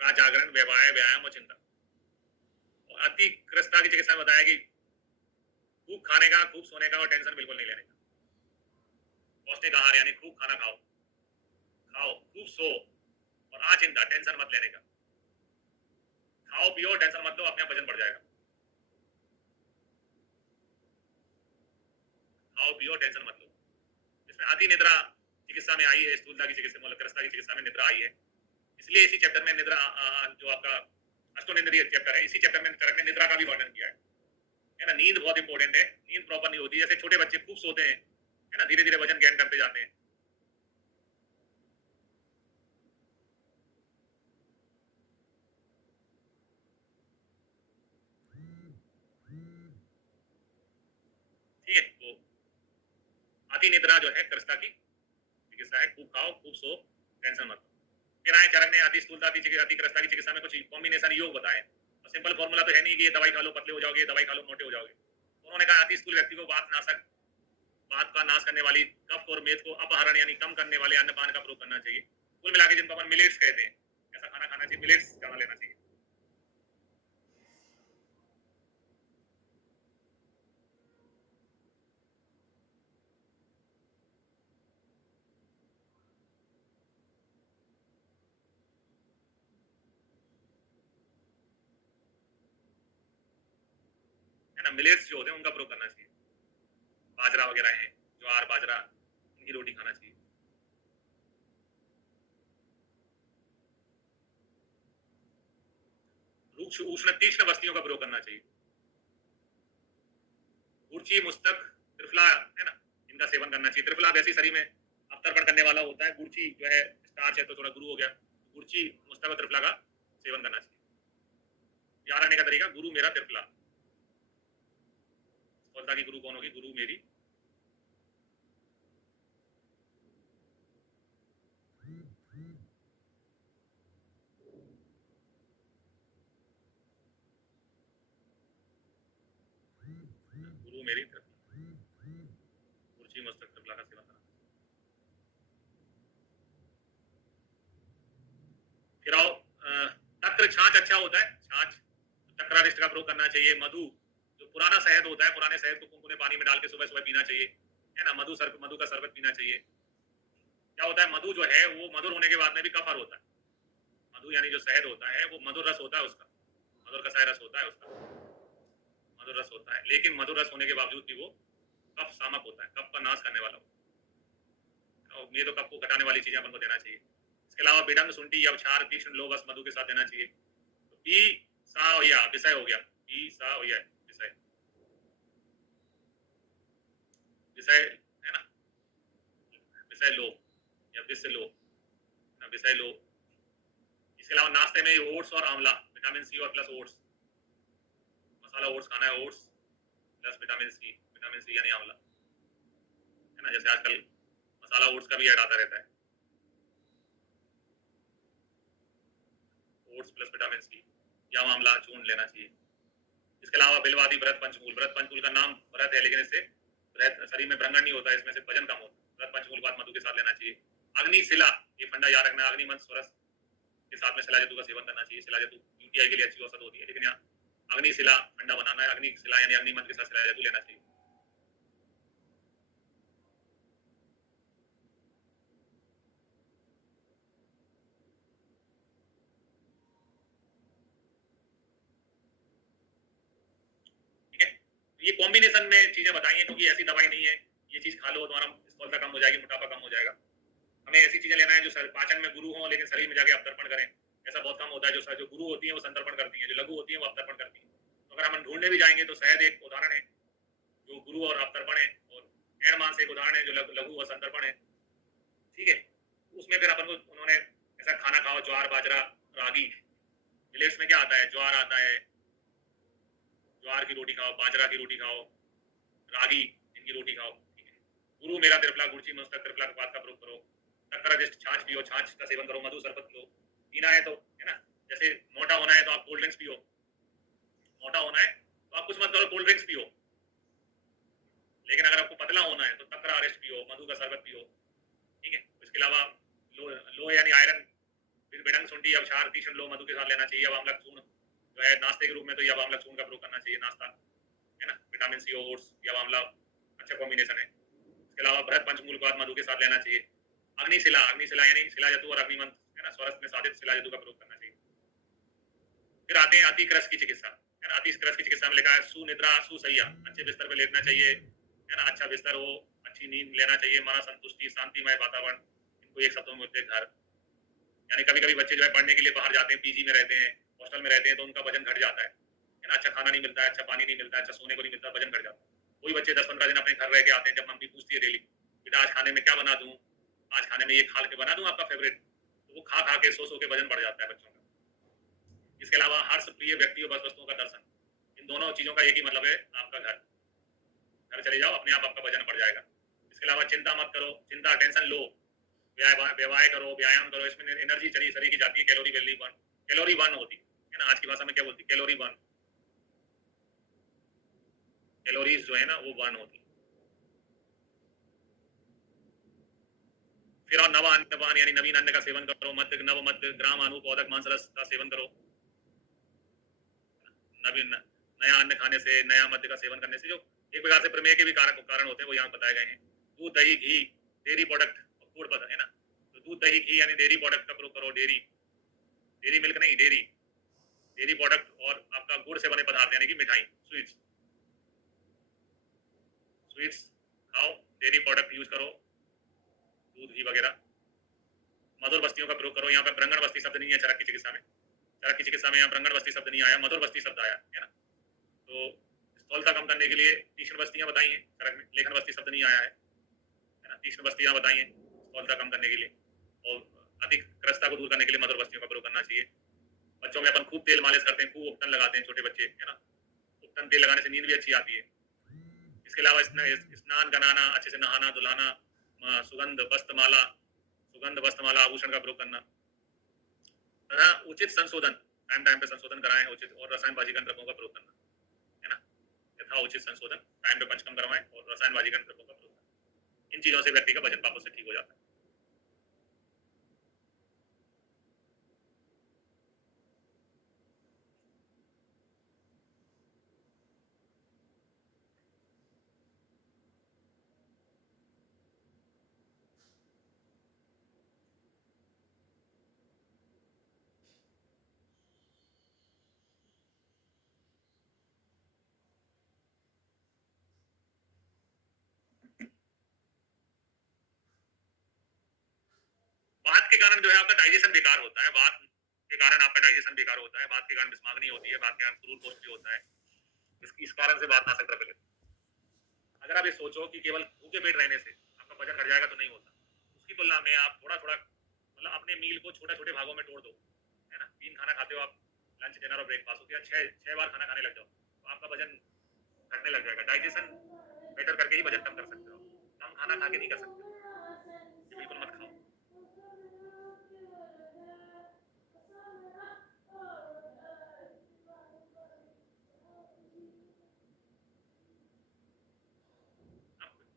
प्राजागरण, व्यवहार, व्यायाम और चिंता। और अति क्रस्ता की चिकित्सा में बताया कि खूब खाने का, खूब सोने का और टेंशन बिल्कुल नहीं लेने का। पौष्टिक आहार यानी खूब खाना खाओ, खाओ खूब सो, और चिंता टेंशन मत लेने का, खाओ पियो टेंशन मत लो, अपने आप वजन बढ़ जाएगा। खाओ पियो टेंशन मत लो। इसमें अति निद्रा चिकित्सा में आई है, स्थूलता की चिकित्सा मूलग्रस्ता की चिकित्सा में निद्रा आई है, इसलिए इसी चैप्टर में निद्रा जो आपका अष्टोनिंद्रिय चैप्टर है, इसी चैप्टर में करंट ने निद्रा का भी वर्णन किया है ना। नींद बहुत इंपॉर्टेंट है, नींद प्रॉपर नहीं होती, जैसे छोटे बच्चे खूब सोते हैं है ना, धीरे धीरे वजन गेन करते जाते हैं। ठीक है, तो अति निद्रा जो है कृष्णा की चिकित्सा है, खूब खाओ खूब सो टेंशन मत लो। फिर आए चरक ने अति स्थूलता अति कृष्णा की चिकित्सा में कुछ कॉम्बिनेशन योग बताए, और सिंपल फॉर्मूला तो है नहीं कि ये दवाई खा लो पतले हो जाओगे, दवाई खा लो मोटे हो जाओगे। उन्होंने कहा अति स्थूल व्यक्ति को बात का नाश करने वाली कफ और मेद को अपहरण यानी कम करने वाले अन्नपान का प्रयोग करना चाहिए। कुल मिला के जिनको अपन मिलेट्स कहते हैं, ऐसा खाना खाना चाहिए, मिलेट्स ज्यादा लेना चाहिए। है ना, मिलेट्स जो होते हैं उनका प्रयोग करना चाहिए, बाजरा वगैरह है, ज्वार बाजरा, इनकी रोटी खाना चाहिए। रूक्ष उष्ण तीक्ष्ण वस्तुओं का प्रयोग करना चाहिए, गुड़ची मुस्तक त्रिफला है ना, इनका सेवन करना चाहिए। त्रिफला वैसे शरीर में अवतर्पण करने वाला होता है, गुड़ची जो है स्टार्च है तो थोड़ा गुरु हो गया, गुड़ची मुस्तक और त्रिफला का सेवन करना चाहिए। याद रखने का तरीका, गुरु मेरा त्रिफला, सफलता की गुरु कौन होगी, गुरु मेरी गुरु मेरी त्रिफला, गुड़ची मुस्तक त्रिफला का सेवन करना। फिर आओ तक्र छाछ अच्छा होता है, छाछ तक्रारिष्ट का प्रयोग करना चाहिए। मधु जो पुराना शहद होता है, पुराने शहद को कुनकुने पानी में डाल के सुबह सुबह पीना चाहिए, है ना। मधु का शरबत पीना चाहिए। क्या होता है, मधु जो है वो मधुर होने के बाद में भी कफर होता है। मधु यानी जो शहद होता है वो मधुर रस होता है उसका, मधुर कसाय रस होता है उसका, मधुर रस होता है, लेकिन मधुर रस होने के बावजूद भी वो कफ सामक होता है, कफ का नाश करने वाला होता है। ये तो कफ को घटाने वाली चीजें अपन को देना चाहिए। इसके अलावा बिडंग शुंठी या क्षार तीक्ष्ण लो बस मधु के साथ देना चाहिए। तो पी सा या विषय हो गया, पी सा या विषय, विषय है ना, विषय लो या विषय लो ना, विषय लो। इसके अलावा नाश्ते में ओट्स और आंवला, विटामिन सी और प्लस ओट्स, मसाला ओट्स खाना है, ओट्स प्लस विटामिन सी यानी आंवला, है ना। जैसे आजकल मसाला ओट्स का भी ऐड आता रहता है, ओट्स प्लस विटामिन सी या आंवला चूर्ण लेना चाहिए। इसके अलावा बिलवादी व्रत पंचमूल, व्रत पंचमूल का नाम व्रत है लेकिन इससे शरीर में भ्रंगण नहीं होता है, इसमें से वजन कम होता है। व्रत पंचमूल बात मधु के साथ लेना चाहिए। अग्नि शिला, ये फंडा याद रखना, अग्नि मंत्र स्वरस के साथ में शिला जतु का सेवन करना चाहिए। शिला जतु यूटीआई के लिए अच्छी औषध होती है, लेकिन यहाँ अग्नि शिला फंडा बनाना है, अग्नि शिला यानी अग्नि मंत्र के साथ शिला जतु लेना चाहिए। ठीक है, ये कॉम्बिनेशन में चीजें बताई हैं, क्योंकि ऐसी दवाई नहीं है ये चीज खा लो तुम्हारा स्थूलता कम हो जाएगी, मोटापा कम हो जाएगा। हमें ऐसी चीजें लेना है जो पाचन में गुरु हो लेकिन शरीर में जाके अवतर्पण करें। ऐसा बहुत कम होता है, जो गुरु होती है वो संतर्पण करती है, जो लघु होती है वो अवतर्पण करती है। तो अगर हम ढूंढने भी जाएंगे तो शहद एक उदाहरण है जो गुरु और अवतर्पण है, और एण मांस एक उदाहरण है जो लघु और संतर्पण है। ठीक है, उसमें फिर अपन को उन्होंने ऐसा खाना खाओ, ज्वार बाजरा रागी, मिलेट्स में क्या आता है, ज्वार आता है, ज्वार की रोटी खाओ, बाजरा की रोटी खाओ, रागी इनकी रोटी खाओ। ठीक है, गुरु मेरा त्रिफला, गुड़ची मुस्तक त्रिफला का पात का प्रयोग करो। तक्रारिष्ट छाछ पियो, छाछ का सेवन करो, मधु शरबत लो, पीना है तो, है ना। जैसे मोटा होना है तो आप कोल्ड ड्रिंक्स पियो, मोटा होना है तो आप कुछ मत करो, कोल्ड ड्रिंक्स पियो। लेकिन अगर आपको पतला होना है तो तक्रारिष्ट पियो, मधु का शरबत पियो। ठीक है, इसके अलावा लो यानी आयरन, बिडंग शुंठी या क्षार तीक्ष्ण लो मधु के साथ लेना चाहिए। अब आंवला चूर्ण जो है नाश्ते के रूप में, तो यह आंवला चूर्ण का प्रयोग करना चाहिए नाश्ता, है ना। विटामिन सी ओट्स या आंवला अच्छा कॉम्बिनेशन है। इसके अलावा बृहत पंचमूलवाद मधु के साथ लेना चाहिए। अग्निशिला, अग्निशिला यानी शिला जतु और अग्निमंत्र है ना, स्वरस में साधित शिला जतु का प्रयोग करना चाहिए। फिर आते हैं अति क्रस की चिकित्सा, है ना। अति क्रस की चिकित्सा में लिखा है सुनिद्रा सुसैया, अच्छे बिस्तर पे लेटना चाहिए, है ना, अच्छा बिस्तर हो, अच्छी नींद लेना चाहिए, माना संतुष्टि, शांतिमय वातावरण, इनको एक शब्दों में बोलते हैं घर। यानी कभी कभी बच्चे जो है पढ़ने के लिए बाहर जाते हैं, पीजी में रहते हैं, हॉस्टल में रहते हैं, तो उनका वजन घट जाता है ना, अच्छा खाना नहीं मिलता है, अच्छा पानी नहीं मिलता है, अच्छा सोने को नहीं मिलता, वजन घट जाता है। कोई बच्चे 10-15 दिन अपने घर रह के आते हैं, जब मम्मी पूछती है डेली बेटा आज खाने में क्या बना दूं, आज खाने में ये खा के बना दूं आपका फेवरेट, तो वो खा खा के सो के वजन बढ़ जाता है बच्चों का। इसके अलावा हर्ष प्रिय व्यक्ति और वस्तुओं का दर्शन, इन दोनों चीजों का एक ही मतलब है, आपका घर। घर चले जाओ, अपने आप आपका वजन बढ़ जाएगा। इसके अलावा चिंता मत करो, चिंता टेंशन लो, व्यायाम करो, व्यायाम करो, इसमें एनर्जी चली शरीर की जाती है, calorie value burn, calorie burn होती है ना, आज की भाषा में क्या बोलती है, कैलोरी बर्न, कैलोरीज जो है ना वो बर्न होती है। फिर और नव अन्नपान यानी नवीन अन्न का सेवन करो, मध्य नव मध्य ग्राम अनुपोदक मांस रस का सेवन करो। नवीन नया अन्न खाने से, नया मध्य का सेवन करने से जो एक प्रकार से प्रमेय के भी कारण होते हैं वो यहाँ बताए गए हैं। दूध दही घी डेयरी प्रोडक्ट और गुड़ है ना, तो दूध दही घी यानी डेयरी प्रोडक्ट का प्रयोग करो, डेयरी डेयरी मिल्क नहीं, डेयरी डेयरी प्रोडक्ट, और आपका गुड़ से बने पदार्थ यानी कि मिठाई, स्वीट्स स्वीट्स खाओ, डेयरी प्रोडक्ट यूज करो, दूध घी वगैरह। मधुर बस्तियों का प्रयोग करो, यहाँ पे ब्रंगण बस्ती शब्द नहीं है चरक की चिकित्सा में, चरक की चिकित्सा में यहाँ ब्रंगण बस्ती शब्द नहीं आया, मधुर बस्ती शब्द आया है ना। तो स्थूलता कम करने के लिए तीक्ष्ण बस्तियां बताई हैं चरक में, लेखन बस्ती शब्द नहीं आया है ना, तीक्ष्ण बस्तियां बताई हैं स्थूलता कम करने के लिए, और अधिक क्रस्ता को दूर करने के लिए मधुर बस्तियों का प्रयोग करना चाहिए। बच्चों में अपन खूब तेल मालिश करते हैं, खूब उपटन लगाते हैं छोटे बच्चे, है ना, उपटन तेल लगाने से नींद भी अच्छी आती है। इसके अलावा स्नान कराना, अच्छे से नहाना धुलाना, सुगंध वस्त्रमाला आभूषण का प्रयोग करना तथा उचित संशोधन, टाइम टाइम पे संशोधन कराएं उचित, और रसायनबाजीकरण द्रव्यों का प्रयोग करना, है ना, यथा उचित संशोधन, टाइम पे पंचकर्म करवाएं और रसायनबाजीकरण द्रव्यों का प्रयोग करना। इन चीजों से व्यक्ति का वजन वापस से ठीक हो जाता है। वात के कारण जो है आपका डाइजेशन बेकार होता है, वात के कारण आपका डाइजेशन बेकार होता है, वात के कारण बिस्माग्नी होती है, वात के कारण क्रूर पोस्ट भी होता है, इस कारण से वात नाशक द्रव्य लेते हैं। अगर आप ये सोचो कि केवल भूखे पेट रहने से आपका वजन घट जाएगा तो नहीं होता, उसकी तुलना में आप थोड़ा थोड़ा मतलब अपने मील को छोटे छोटे भागों में तोड़ दो, है ना, 3 खाना खाते हो आप, लंच डिनर और ब्रेकफास्ट होती है, 6 बार खाना खाने लग जाओ तो आपका वजन घटने लग जाएगा। डाइजेशन बेटर करके ही वजन कम कर सकते हो, कम खाना खा के नहीं कर सकते, ये बिल्कुल मत खाओ।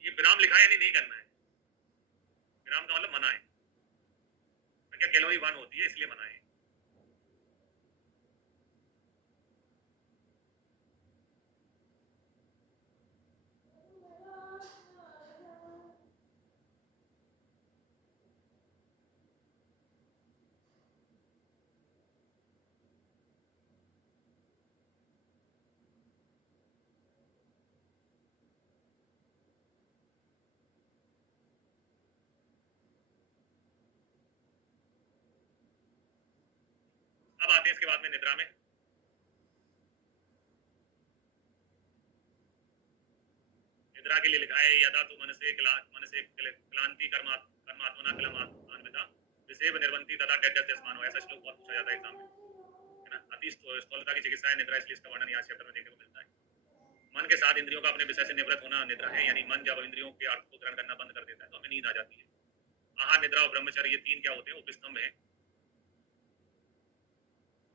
ये विराम लिखा है यानी नहीं करना है, विराम का मतलब मना है, क्या कैलोरी बर्न होती है इसलिए मना है। अब आते हैं इसके बाद में निद्रा में। निद्रा के लिए लिखा है यदा तू मन से क्लांति कर्मात्मना कलमान्विता विसेव निर्वंती तथा टेड्यस्मान हो, ऐसा श्लोक बहुत पूछा जाता है एग्जाम में, है ना। अति स्थूलता की चिकित्सा है निद्रा, इसलिए इसका वर्णन यहाँ चैप्टर में देखने को मिलता है। मन के साथ इंद्रियों का अपने विषय से निवृत्त होना निद्रा है, यानी मन जब इंद्रियों के अर्थ को ग्रहण करना बंद कर देता है तो हमें नींद आ जाती है। आहार निद्रा और ब्रह्मचर्य ये 3 क्या होते हैं, उपस्तंभ है।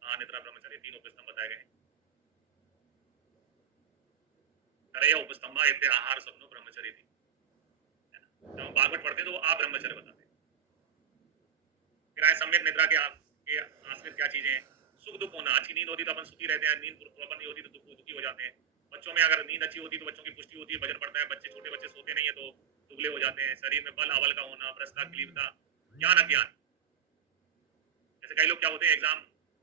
आहार निद्रा ब्रह्मचर्य 3 उपस्तंभ बताए गए हैं। तरय उपस्तंभा यद्य आहार स्वप्नो ब्रह्मचर्य थी, जब हम भागवत पढ़ते हैं तो वो ब्रह्मचर्य बताते हैं। फिर आए सम्यक निद्रा के आश्रित क्या चीजें हैं, सुख दुख होना, अच्छी नींद होती तो अपन सुखी रहते हैं, नींद प्रॉपर नहीं होती तो दुखी हो जाते हैं। बच्चों में अगर नींद अच्छी होती तो बच्चों की पुष्टि होती है, वजन बढ़ता है, बच्चे छोटे बच्चे सोते नहीं है तो दुबले हो जाते हैं, शरीर में बल अबल का होना, भ्रष्टा क्लीबता, ज्ञान अज्ञान। जैसे कई लोग क्या होते हैं, एग्जाम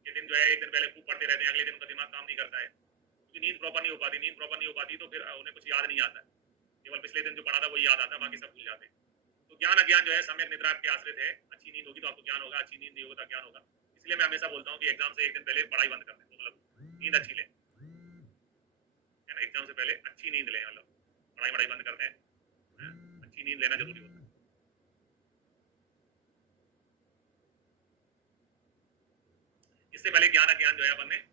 के दिन जो है एक दिन पहले खूब पढ़ते रहते हैं, अगले दिन उनका दिमाग काम नहीं करता है क्योंकि नींद प्रॉपर नहीं हो पाती। नींद प्रॉपर नहीं हो पाती तो फिर उन्हें कुछ याद नहीं आता, केवल पिछले दिन जो पढ़ा था वही याद आता है, बाकी सब भूल जाते हैं। तो ज्ञान अज्ञान जो है सम्यक निद्रा के आश्रित है। अच्छी नींद होगी तो आपको ज्ञान होगा, अच्छी नींद नहीं होगा तो ज्ञान होगा। इसलिए मैं हमेशा बोलता हूँ कि एग्जाम से एक दिन पहले पढ़ाई बंद कर दें, तो मतलब नींद अच्छी लें, है ना। एग्जाम से पहले अच्छी नींद लें, मतलब पढ़ाई वढ़ाई बंद कर दें, अच्छी नींद लेना जरूरी होता है। इससे पहले ज्ञान अज्ञान जो है अपन ने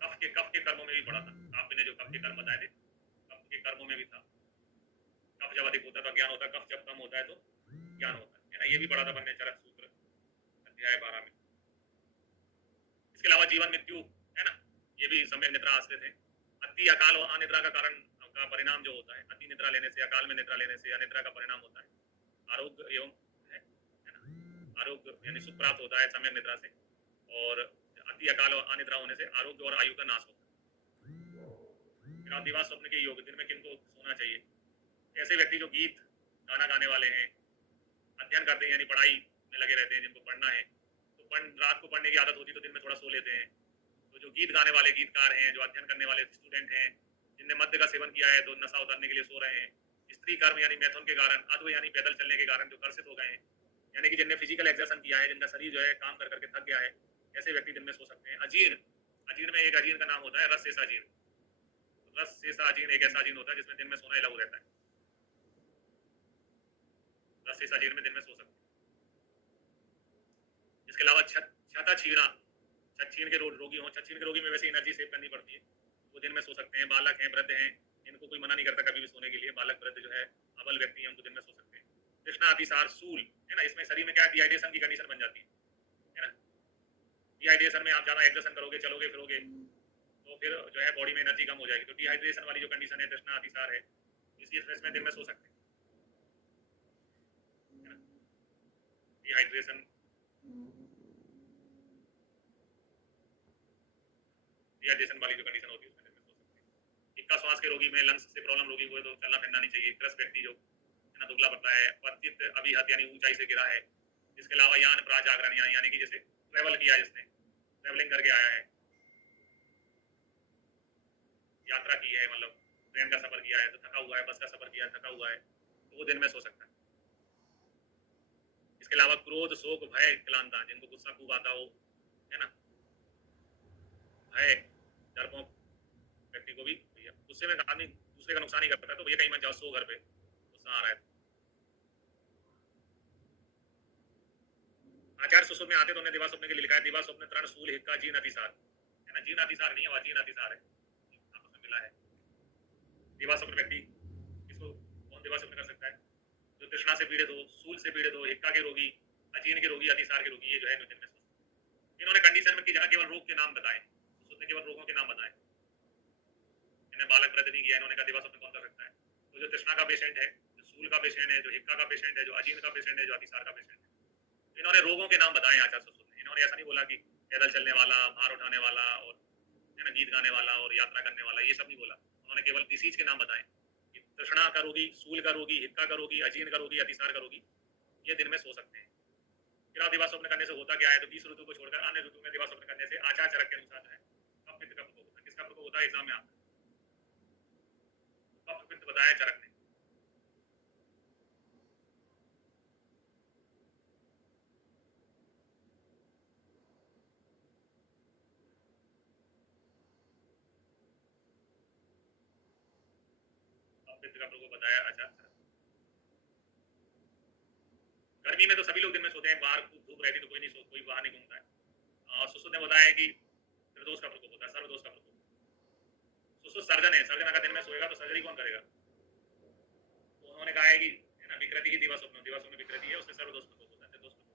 कफ के कर्मों में भी पढ़ा था। आपने जो कफ के कर्म बताए थे, कफ के कर्मों में भी था। कफ जब अधिक होता है तो अज्ञान होता है, कफ जब कम होता है तो ज्ञान होता है ना। ये भी पढ़ा था अपन ने चरक सूत्र अध्याय 12 में। इसके अलावा जीवन मृत्यु, है ना, ये भी सम्यक निद्रा आश्रित है। अति अकाल और अनिद्रा का कारण का परिणाम जो होता है, अति निद्रा लेने से, अकाल में निद्रा लेने से अनिद्रा का परिणाम होता है आरोग्य एवं, है ना, आरोग्य यानी सुख प्राप्त होता है सम्यक निद्रा से। और अति अकाल और अनिद्रा होने से आरोग्य और आयु का नाश होता है। दिवा स्वप्न के योग, दिन में किनको सोना चाहिए? ऐसे व्यक्ति जो गीत गाना गाने वाले हैं, अध्ययन करते हैं यानी पढ़ाई में लगे रहते हैं, जिनको पढ़ना है तो रात को पढ़ने की आदत होती है तो दिन में थोड़ा सो लेते हैं। तो जो गीत गाने वाले गीतकार हैं, जो अध्ययन करने वाले स्टूडेंट हैं, जिनने मद्य का सेवन किया है तो नशा उतारने के लिए सो रहे हैं, स्त्री कर्म यानी मैथुन के कारण, अध्व यानी पैदल चलने के कारण जो कर्षित हो गए हैं, यानी कि जिनने फिजिकल एक्सरसाइज किया है, जिनका शरीर जो है काम कर करके थक गया है, ऐसे व्यक्ति दिन में सो सकते हैं। अजीर्ण, अजीर्ण में एक अजीर्ण का नाम होता है रस शेषा अजीर्ण। रस शेषा अजीर्ण एक ऐसा अजीर्ण होता है जिसमें दिन में सोना अलाउ रहता है। रस शेषा अजीर्ण में दिन में सो सकते हैं। इसके अलावा छता छीना, छीन के रोगी हो, छीन के रोगी में वैसे एनर्जी सेव करनी पड़ती है, वो दिन में सो सकते हैं। बालक हैं, वृद्ध हैं, इनको कोई मना नहीं करता कभी भी सोने के लिए। बालक वृद्ध जो है अबल व्यक्ति हैं, उनको दिन में सो सकते हैं। तृष्णा अतिसार सूल, है ना, इसमें शरीर में क्या डिहाइड्रेशन की कंडीशन बन जाती है ना। डिहाइड्रेशन में आप ज्यादा एक्सरसाइज करोगे, चलोगे फिरोगे तो फिर जो है बॉडी में एनर्जी कम हो जाएगी। तो डिहाइड्रेशन वाली जो कंडीशन है, तृष्णा अतिसार है, इसमें दिन में सो सकते हैं, है ना। डिहाइड्रेशन, डिहाइड्रेशन वाली जो कंडीशन होती है उसमें दिन में सो सकते हैं। इक्का श्वास के रोगी में, लंग्स से प्रॉब्लम रोगी हुए तो चलना फिरना नहीं चाहिए। ग्रस्त व्यक्ति जो है ना, दुबला पड़ता है, वर्तित अभिहत यानी ऊंचाई से गिरा है। इसके अलावा यान प्राजागरण यानी कि जैसे ट्रेवल किया, जिसने ट्रेवलिंग करके आया है, यात्रा की है, मतलब ट्रेन का सफर किया है तो थका हुआ है, बस का सफर किया है थका हुआ है, तो वो दिन में सो सकता है। इसके अलावा क्रोध, शोक, भय, क्लांता, जिनको गुस्सा खूब आता हो, है ना, भय, डरपोक व्यक्ति को भी, भैया गुस्से में आदमी दूसरे का नुकसान ही करता है तो भैया कहीं मत जाओ, सो घर पे, गुस्सा आ रहा है। आचार्य सुसुद में आते तो उन्हें दिवा स्वप्न के लिए लिखा है, दिवा स्वप्न तरण सूल हिक्का जीन अतिसार, है ना। जीन अतिसार नहीं है, वह जीन अतिसार है, आपस में मिला है। दिवा स्वप्न व्यक्ति इसको कौन दिवा स्वप्न कर सकता है? जो तृष्णा से पीड़ित हो, सूल से पीड़ित हो, हिक्का के रोगी, अजीर्ण के रोगी, अतिसार के रोगी, ये जो है दिन में सोचते हैं। इन्होंने कंडीशन में की जगह केवल रोग के नाम बताए, उसने केवल रोगों के नाम बताए, इन्हें बालक वृद्धि नहीं किया। इन्होंने कहा दिवा स्वप्न कौन कर सकता है? तो जो तृष्णा का पेशेंट है, जो सूल का पेशेंट है, जो हिक्का का पेशेंट है, जो अजीर्ण का पेशेंट है, जो अतिसार का पेशेंट है, इन्होंने रोगों के नाम बताए आचार्य सुसुद ने। इन्होंने ऐसा नहीं बोला कि पैदल चलने वाला, भार उठाने वाला और, है ना, गीत गाने वाला और यात्रा करने वाला, ये सब नहीं बोला। उन्होंने केवल डिसीज के नाम बताए। तृष्णा का रोगी, सूल का रोगी, हिक्का का रोगी, अजीर्ण का रोगी, अतिसार का रोगी, ये दिन में सो सकते हैं। फिर दिवा स्वप्न करने से होता क्या है? तो 20 ऋतु को छोड़कर अन्य ऋतु में दिवा स्वप्न करने से आचार चरक के अनुसार है कफ पित्त का प्रकोप होता है। किसका प्रकोप होता है? एग्जाम में आता है, कफ पित्त बताया चरक ने। पित्त का प्रकोप बताया आचार चरक। गर्मी में तो सभी लोग दिन में सोते हैं, बाहर खूब धूप रहती तो कोई नहीं कोई बाहर नहीं घूमता है। सुसुद ने बताया कि त्रिदोष का प्रकोप होता है, सर्वदोष का प्रकोप। सुसुद सर्जन है, सर्जन अगर दिन में सोएगा तो सर्जरी कौन करेगा? तो उन्होंने कहा है कि, है ना, विकृति ही दिवा स्वप्न विकृति है, उससे सर्वदोष प्रकोप होता है, त्रिदोष प्रकोप।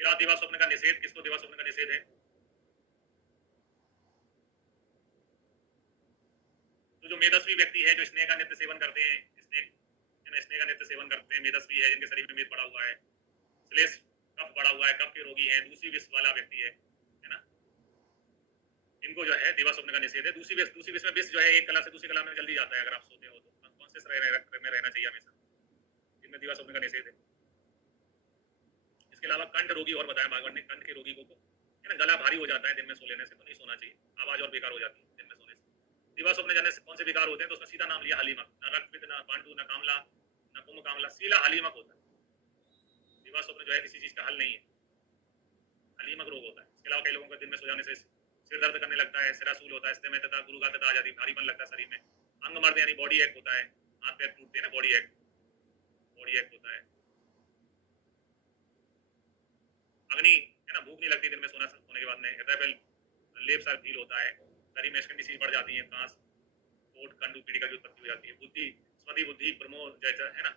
फिर दिवा स्वप्न का निषेध, किसको दिवा स्वप्न का निषेध है? तो जो मेदस्वी व्यक्ति है, जो स्नेह का नित्य सेवन करते हैं, स्नेह का नित्य सेवन करते हैं, मेदस्वी है, जिनके शरीर में मेद पड़ा हुआ है, श्लेष कफ पड़ा हुआ है, कफ के रोगी हैं, दूसरी विष वाला व्यक्ति है ना, इनको जो है दिवा स्वप्न का निषेध है। दूसरी विष में विष जो है एक कला से दूसरी कला में जल्दी जाता है अगर आप सोते हो तो। कॉन्शियस में रहना चाहिए हमेशा, इनमें दिवा स्वप्न का निषेध है। इसके अलावा कंठ रोगी और बताया भागवत ने, कंठ के रोगी को है ना गला भारी हो जाता है दिन में सो लेने से, तो नहीं सोना चाहिए, आवाज और बेकार हो जाती है दिन में सोने से। दिवा स्वप्न जाने से कौन से बेकार होते हैं, तो उसमें सीधा नाम लिया हलीमक, ना रक्त ना पांडु ना कामला ना कुंभ कामला, सीला हलीमक होता है। दिवा स्वप्न जो है किसी चीज का हल नहीं है, हलीमक रोग होता है। इसके अलावा कई लोगों को दिन में सो जाने से सिर दर्द करने लगता है, सिरासूल होता है, स्तेमय तथा गुरुगातता आ जाती है, भारीपन लगता है शरीर में, अंग मर्द यानी बॉडी एक होता है, हाथ पैर टूटते हैं ना, बॉडी एक होता है। अग्नि है ना, भूख नहीं लगती दिन में सोने के बाद में, हृदय पे लेप सा फील होता है, शरीर में स्किन डिसीज बढ़ जाती है, कांस कोट कंडू पीढ़ी का जो उत्पत्ति हो जाती है। बुद्धि स्मृति बुद्धि प्रमोद जैसा है ना,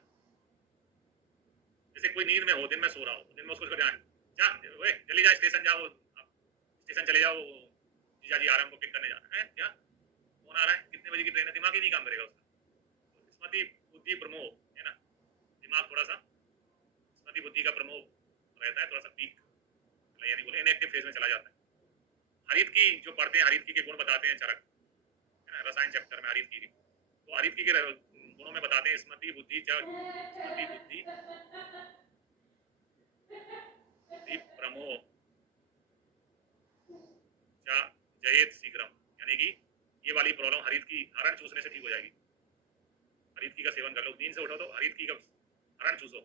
जैसे कोई नींद में हो, दिन में सो रहा हो, दिन में उसको जल्दी जा स्टेशन जाओ, स्टेशन चले जाओ, जीजा जी आ रहे हैं, हमको पिक करने जाना है, क्या फोन आ रहा है, कितने बजे की ट्रेन है, दिमाग ही नहीं काम करेगा उसका। स्मृति बुद्धि प्रमोद है ना, दिमाग थोड़ा सा स्मृति बुद्धि का प्रमोद रहता है, थोड़ा सा पीक यानी बोले इनएक्टिव फेज में चला जाता है। हरित की जो पढ़ते हैं, हरित की के गुण बताते हैं चरक है ना, रसायन चैप्टर में हरित की, तो हरित की के गुणों में बताते हैं स्मृति बुद्धि स्मृति बुद्धि प्रमोद जयेत शीघ्रम, यानी कि ये वाली प्रॉब्लम हरित की हरण चूसने से ठीक हो जाएगी। हरित की का सेवन कर लो, नींद से उठो तो हरित की का हरण चूसो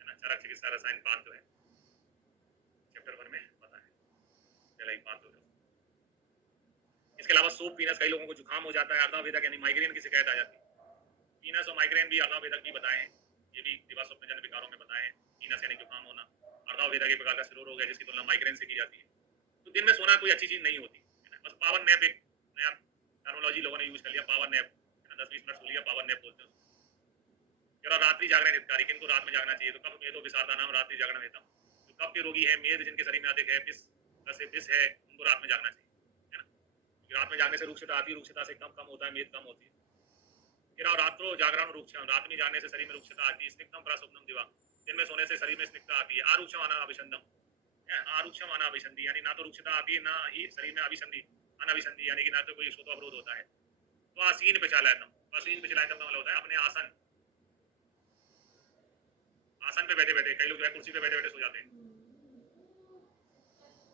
है ना। चरक चिकित्सा रसायन पांच जो है चैप्टर 1 में पता है, पहला ही पांच हो जाओ। इसके अलावा सूप पीने से कई लोगों को जुकाम हो जाता है, अर्धावेदक यानी माइग्रेन की शिकायत आ जाती है। पीनस और माइग्रेन भी अर्धावेदक भी बताए हैं, ये भी दिवा स्वप्न जन्य विकारों में बताए हैं। पीनस यानी जुकाम होना, अर्धावेदक एक प्रकार का सिरोग रोग है जिसकी तुलना माइग्रेन से की जाती है। तो दिन में सोना कोई अच्छी चीज नहीं होती है ना, बस पावर नैप एक नया टर्मिनोलॉजी लोगों ने यूज कर लिया, पावर नैप है ना, 10-20 मिनट सो लिया, पावर नैप बोलते हैं उसको। यार रात्रि जागरण हितकारी, किनको रात में जागना चाहिए, तो कब ये तो विशारदा नाम रात्रि जागरण देता हूँ। जो कब के रोगी है, मेद जिनके शरीर में अधिक है, विष है, उनको रात में जागना चाहिए है ना, रात में जागने से रुक्षता आती है, रुक्षता से कम होता है, मेद कम होती है। फिर रात्रो जागरण रुक्षम, रात में जागने से शरीर में रुक्षता आती है। स्निग्धम प्रासुप्नम दिवा, दिन में सोने से शरीर में स्निग्धता आती है। आरुक्षम अनाभिसंधम, आरुक्षम अनाभिसंधि यानी ना तो रुक्षता आती है ना ही शरीर में अभिसंधि, अनाभिसंधि यानी कि ना तो कोई श्रोतावरोध होता है। तो आसीन पे चलायतम, आसीन पे चलायतम का मतलब होता है अपने आसन पे बैठे बैठे, कई लोग जो है कुर्सी पे बैठे बैठे सो जाते हैं,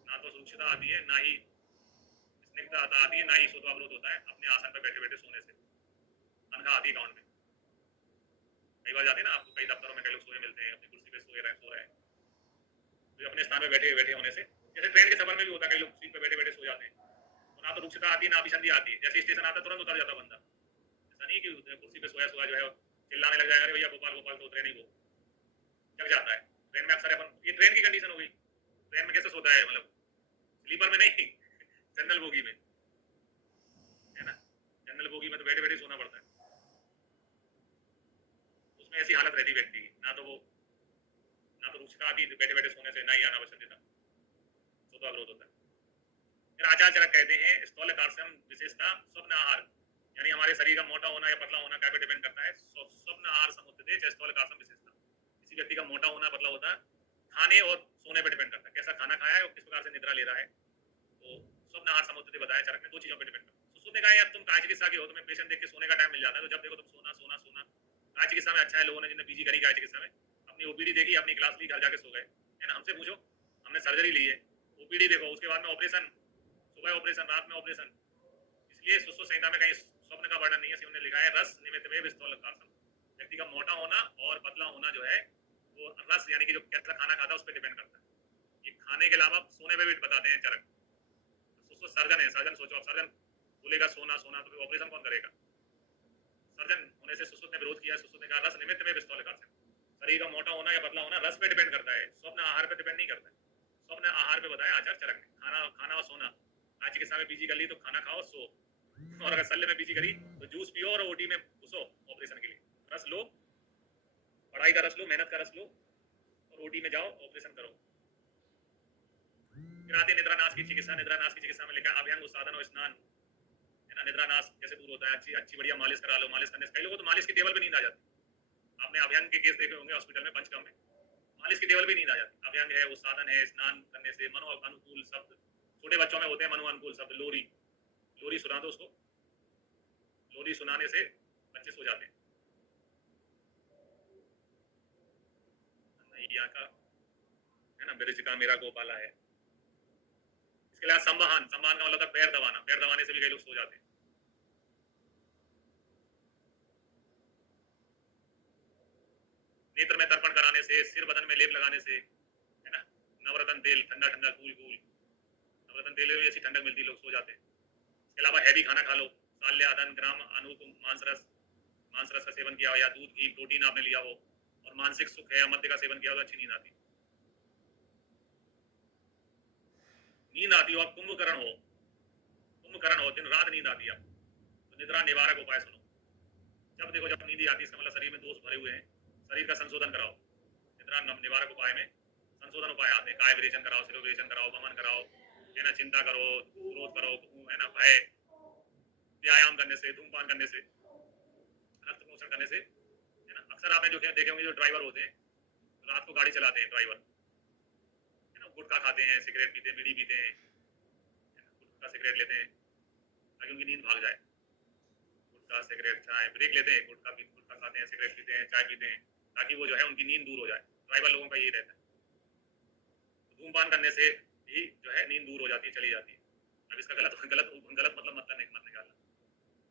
ना तो रुक्षता आती है ना ही स्निग्धता आती है ना ही श्रोतावरोध होता है, अपने आसन पे बैठे बैठे सोने से तनख्वाह आती है अकाउंट में। कई बार जाते हैं ना आपको, कई दफ्तरों में कई लोग सोए मिलते हैं, अपनी कुर्सी पे सो रहे हैं, तो अपने स्थान पे बैठे बैठे होने से, जैसे ट्रेन के सफर में भी होता है, कई लोग सीट पे बैठे बैठे सो जाते हैं, तो ना तो रुक्षता आती है ना अभिसंधि आती है। जैसे स्टेशन आता है तुरंत उतर जाता बंदा, ऐसा नहीं कि कुर्सी पे सोया जो है चिल्लाने लग जाएगा, अरे भैया गोपाल तो उतरे नहीं, वो जग जाता है। ट्रेन में अक्सर अपन, ये ट्रेन की कंडीशन हो गई, ट्रेन में कैसे सोता है, मतलब स्लीपर में नहीं, जनरल बोगी में है ना, जनरल बोगी में तो बैठे बैठे सोना पड़ता है, उसमें ऐसी हालत रहती व्यक्ति की, ना तो रुक्षता आती बैठे बैठे सोने से, ना ही अनावश्यकता स्वतः अवरोध होता है। फिर आचार्य चरक कहते हैं स्थूल कार्सम विशेषता स्वप्न आहार, यानी हमारे शरीर का मोटा होना या पतला होना क्या पे डिपेंड करता है, स्वप्न आहार समुद्दे स्थूल कार्सम विशेषता। किसी व्यक्ति का मोटा होना पतला होता है खाने और सोने पे डिपेंड करता है, कैसा खाना खाया है और किस प्रकार से निद्रा ले रहा है। तो स्वप्न आहार समुद्दे बताया चरक में, दो चीजों पे डिपेंड करता है। सुश्रुत ने कहा यार तुम काय चिकित्सा के हो, तुम्हें पेशेंट देख के सोने का टाइम मिल जाता है, तो जब देखो तुम सोना सोना सोना। काय चिकित्सा में अच्छा है, लोगों ने जिन्हें पीजी करी काय चिकित्सा में अपनी ओपीडी देखी, अपनी क्लास ली, घर जाके सो गए है ना। हमसे पूछो, हमने सर्जरी ली है, ओपीडी देखो, उसके बाद में ऑपरेशन, सुबह ऑपरेशन, रात में ऑपरेशन। इसलिए सुश्रुत संहिता में कहीं स्वप्न का वर्णन नहीं है, उन्होंने लिखा है रस निमित्त में विस्थूल कार्सम। व्यक्ति का मोटा होना और पतला होना जो है वो रस यानी कि जो कैसा खाना खाता है उस पर डिपेंड करता है। ये खाने के अलावा सोने पे भी बताते हैं चरक। सुश्रुत सर्जन है, सर्जन सोचो, अब सर्जन बोलेगा सोना सोना तो फिर ऑपरेशन कौन करेगा। सर्जन होने से सुश्रुत ने विरोध किया, सुश्रुत ने कहा रस निमित्त में विस्थूल कार्सम, शरीर का मोटा होना या पतला होना रस पे डिपेंड करता है, स्वप्न आहार पे डिपेंड नहीं करता है। स्वप्न आहार पे बताया आचार्य चरक ने, खाना और सोना। आज चिकित्सा में पीजी कर ली तो खाना खाओ सो, और अगर शल्य में पीजी करी तो जूस पियो और ओटी में घुसो ऑपरेशन के लिए। रस लो, पढ़ाई का रस लो, मेहनत का रस लो और ओटी में जाओ ऑपरेशन करो। फिर आते निद्रानाश की चिकित्सा। निद्रानाश की चिकित्सा में लिखा अभ्यंग साधन और स्नान है ना। निद्रानाश कैसे दूर होता है, अच्छी बढ़िया मालिश करा लो। मालिश करने से कई लोगों को तो मालिश की टेबल पे नींद आ जाती है। आपने अभ्यंग के केस देखे होंगे हॉस्पिटल में, पंचकर्म में मालिश की टेबल पे नींद आ जाती है। अभ्यंग है वो साधन है, स्नान करने से मनो अनुकूल शब्द छोटे बच्चों में होते हैं मनो अनुकूल शब्द, लोरी, लोरी सुना दो उसको, लोरी सुनाने से बच्चे सो जाते हैं। यहाँ का है ना, ब्रिज का मेरा गोपाला है। इसके अलावा संवहन, संवहन का मतलब पैर दबाना, पैर दबाने से भी कई लोग सो जाते हैं। नेत्र में तर्पण कराने से, सिर बदन में लेप लगाने से, है ना, नवरत्न तेल ठंडा ठंडा कूल कूल, नवरत्न तेल में ऐसी ठंडक मिलती, लोग सो जाते हैं। इसके अलावा हैवी खाना खा लो, साल्य आदन ग्राम अनूप मांस रस का सेवन किया हो, या दूध घी प्रोटीन आपने लिया हो, और मानसिक सुख है या मद्य का सेवन किया हो, तो अच्छी नींद आती। नींद आती हो, आप कुंभकर्ण हो, दिन रात नींद आती है आपको, तो निद्रा निवारक उपाय सुनो। जब देखो जब नींद आती है, इसका मतलब शरीर में दोष भरे हुए हैं, शरीर का संशोधन कराओ। निद्रा निवारक उपाय में संशोधन उपाय आते हैं, काय विरेचन कराओ, शिरोविरेचन कराओ, वमन कराओ, है ना, चिंता करो, क्रोध करो, है ना, भय, व्यायाम करने से, धूमपान करने से, रक्त पोषण करने से, है ना। अक्सर आपने जो देखे होंगे, जो ड्राइवर होते हैं रात को गाड़ी चलाते हैं, ड्राइवर, है ना, गुटखा खाते हैं, सिगरेट पीते हैं, बीड़ी पीते हैं, गुटखा सिगरेट लेते हैं ताकि उनकी नींद भाग जाए। गुटखा सिगरेट चाय ब्रेक लेते हैं, गुटखा खाते हैं, सिगरेट पीते हैं, चाय पीते हैं, ताकि वो जो है उनकी नींद दूर हो जाए। ड्राइवर लोगों का यही रहता है। धूमपान करने से भी जो है नींद दूर हो जाती है, चली जाती है। अब इसका गलत गलत गलत मतलब मत निकालना,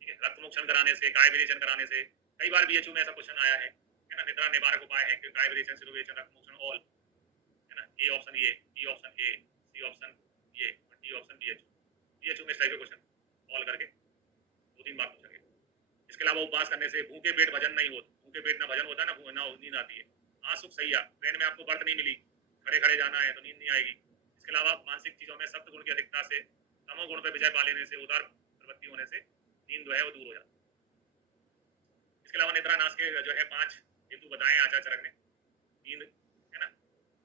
ठीक है। रक्त मोक्षण कराने से, काय विरेचन कराने से, कई बार बीएचयू में ऐसा क्वेश्चन आया है ना, निद्रा निवारक उपाय है कि काय विरेचन, शिरोविरेचन, रक्त मोक्षण, ऑल, है ना। ए ऑप्शन ये, B option A, C option ये, और डी ऑप्शन बीएचयू में इस टाइप के क्वेश्चन ऑल करके 2-3 बार पूछेंगे। इसके अलावा उपवास करने से भूखे पेट भजन नहीं होता, भूखे पेट ना भजन होता है ना नींद आती है। हाँ सुख सही है, ट्रेन में आपको बर्थ नहीं मिली, खड़े खड़े जाना है तो नींद नहीं आएगी। इसके अलावा मानसिक चीजों में सप्त गुण की अधिकता से, तमोगुण पर विजय पा लेने से, उदार प्रवृत्ति होने से नींद जो है वो दूर हो जाती है। इसके अलावा निद्रा नाश के जो है 5 हेतु बताए आचार्य चरक ने। नींद, है ना,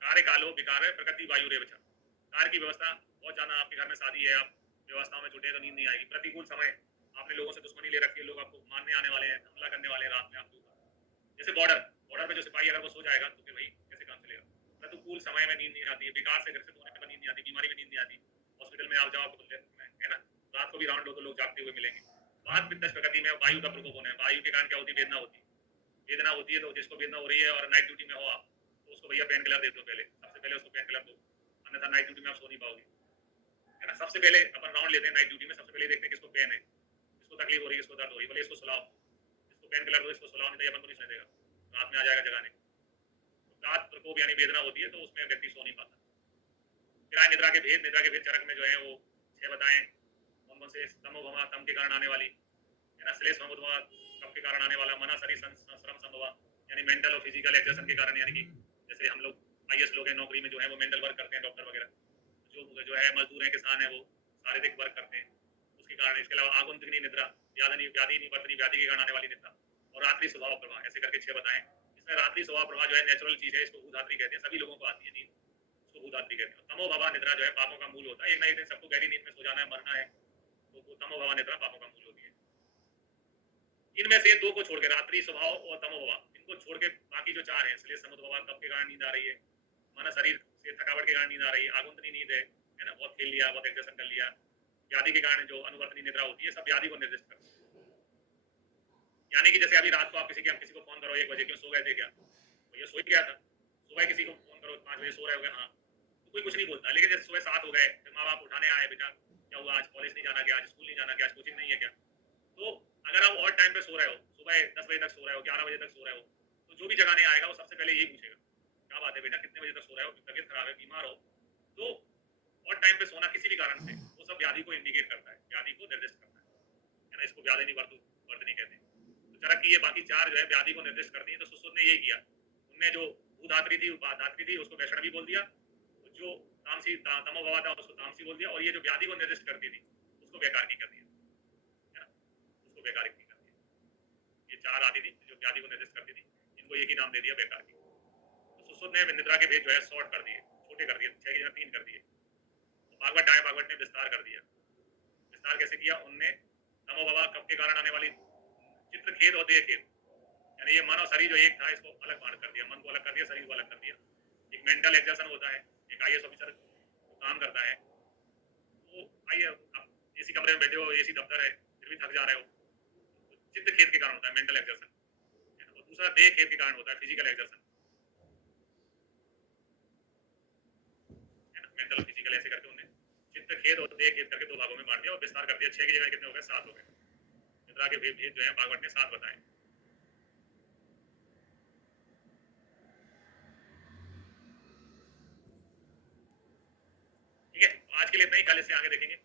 कार्य कालो विकार प्रकृति वायु रेवचा, कार्य की व्यवस्था, बहुत ज्यादा आपके घर में शादी है, आप व्यवस्थाओं में जुटे तो नींद नहीं आएगी। प्रतिकूल समय, आपने लोगों से दुश्मनी ले रखी है, लोग आपको मारने आने वाले हैं, हमला करने वाले हैं रात में आपके ऊपर। जैसे बॉर्डर पे जो सिपाही अगर वो सो जाएगा तो फिर भाई कैसे काम चलेगा। प्रतिकूल समय में नींद नहीं आती है, विकार से ग्रसित होने पर नींद नहीं आती, बीमारी में नींद नहीं आती। हॉस्पिटल में आप जाओ तो है ना, रात को भी राउंड लो तो लोग जागते हुए मिलेंगे। बात पित्त प्रकृति में वायु का प्रकोप होना है, वायु के कारण क्या होती है, वेदना होती है। वेदना होती है तो जिसको वेदना हो रही है और नाइट ड्यूटी में हो आप, तो उसको भैया पेन किलर दे दो, पहले सबसे पहले उसको पेन किलर दो, अन्यथा नाइट ड्यूटी में आप सो नहीं पाओगे, है ना। सबसे पहले अपन राउंड लेते हैं नाइट ड्यूटी में, सबसे पहले देखते हैं किसको पेन है, किसको तकलीफ हो रही है, किसको दर्द हो रही है, बोले इसको सुलाओ, इसको पेन किलर दो, इसको सुलाओ, नहीं तो अपन को नहीं सुने देगा, रात में आ जाएगा जगाने। तो रात प्रकोप यानी वेदना होती है तो उसमें व्यक्ति सो नहीं पाता। फिर निद्रा के भेद चरक में जो है वो 6 बताएं, कौन कौन से। तमोभवा, तम के कारण आने वाली, है ना। श्लेष भवा, कफ के कारण आने वाला। मना शरीर श्रम संभवा, यानी मेंटल और फिजिकल एक्सर्शन के कारण, यानी कि जैसे हम लोग आईएएस लोग हैं, नौकरी में जो है वो मेंटल वर्क करते हैं, डॉक्टर वगैरह जो है मजदूर हैं, किसान है, वो शारीरिक वर्क करते हैं, उसके कारण। इसके अलावा आगुंतुकिनी निद्रा, व्याधि निवर्तनी, व्याधि के कारण आने वाली निद्रा। और रात्रि स्वभाव प्रवाह, ऐसे करके 6 बताएं। इसमें रात्रि स्वभाव प्रवाह जो है नेचुरल चीज है, इसको भूधात्री कहते हैं, सभी लोगों को आती है नींद, इसको भूधात्री कहते हैं। तमो भवा निद्रा जो है पापों का मूल होता है, एक ना एक दिन सबको गहरी नींद में सो जाना है, मरना है, तो तमो भवा निद्रा पापों का मूल होती है। इनमें से 2 को छोड़ के, रात्रि स्वभाव और तमो भवा, इनको छोड़ के बाकी जो 4 हैं, श्लेष समुद्भवा, कफ के कारण नींद आ रही है, माना शरीर से थकावट के कारण नींद आ रही है, आगुंतनी नींद है ना, बहुत खेल लिया, बहुत एक्सरसाइज कर लिया, व्याधि के कारण जो अनुवर्तनी निद्रा होती है, सब व्याधि को निर्दिष्ट करती है। यानी कि जैसे अभी रात को आप किसी को फोन करो 1 बजे, क्यों सो गए थे क्या, तो ये सो ही गया था। सुबह किसी को फोन करो 5 बजे, सो रहे हो गए, हाँ, तो कोई कुछ नहीं बोलता। लेकिन जैसे सुबह 7 हो गए, फिर माँ बाप उठाने आए, बेटा क्या हुआ, आज कॉलेज नहीं जाना क्या, आज स्कूल नहीं जाना क्या, आज कोचिंग नहीं है क्या। तो अगर आप और टाइम पे सो रहे हो, सुबह 10 बजे तक सो रहे हो, 11 बजे तक सो रहे हो, तो जो भी जगाने आएगा वो सबसे पहले यही पूछेगा, क्या बात है बेटा, कितने बजे तक सो रहे हो, तबीयत खराब है, बीमार हो। तो और टाइम पे सोना किसी भी कारण से, वो सब व्याधि को इंडिकेट करता है, व्याधि को निर्दिष्ट करता है ना। इसको व्याधि वर्तनी कहते हैं। तो चरक की ये बाकी 4 जो है व्याधि को निर्दिष्ट करती है। तो सुश्रुत ने ये किया, उनने जो भूधात्री थी, उपाधात्री थी, उसको वैष्णवी बोल दिया, जो तामसी तमोभवा था उसको तामसी बोल दिया, और ये जो व्याधि को निर्दिष्ट करती थी उसको वैकारकी कर दिया, है ना, उसको वैकारकी कर दिया। ये 4 आदि थी जो व्याधि को निर्दिष्ट करती थी, इनको एक ही नाम दे दिया, वैकारकी। तो सुश्रुत ने निद्रा के भेद जो है शॉर्ट कर दिए, छोटे कर दिए, 6 की जगह 3 कर दिए। भागवत ने विस्तार कर दिया। विस्तार कैसे किया उनने, तमोभवा, कफ के कारण आने वाली चित्र खेद और देह खेद, यानी ये मन और शरीर जो एक था, इसको अलग बांट कर दिया, मन को अलग कर दिया, शरीर को अलग कर दिया। एक मेंटल एक्सर्शन होता है, एक आईएएस ऑफिसर काम करता है, आइए आप एसी कमरे में बैठे हो, एसी दफ्तर है, फिर भी थक जा रहे हो, तो चित्त खेद के कारण होता है, मेंटल एक्सर्शन है ना। और दूसरा देह खेद के कारण होता है, फिजिकल एक्सर्शन है ना। मेंटल और फिजिकल ऐसे करके उन्हें चित्त खेद और देह खेद करके दो भागों में बांट दिया और विस्तार कर दिया। 6 की जगह कितने हो गए? 7 हो गए। निद्रा के भेद जो है भागवत ने 7 बताए। ठीक है, तो आज के लिए इतना ही, कल से आगे देखेंगे।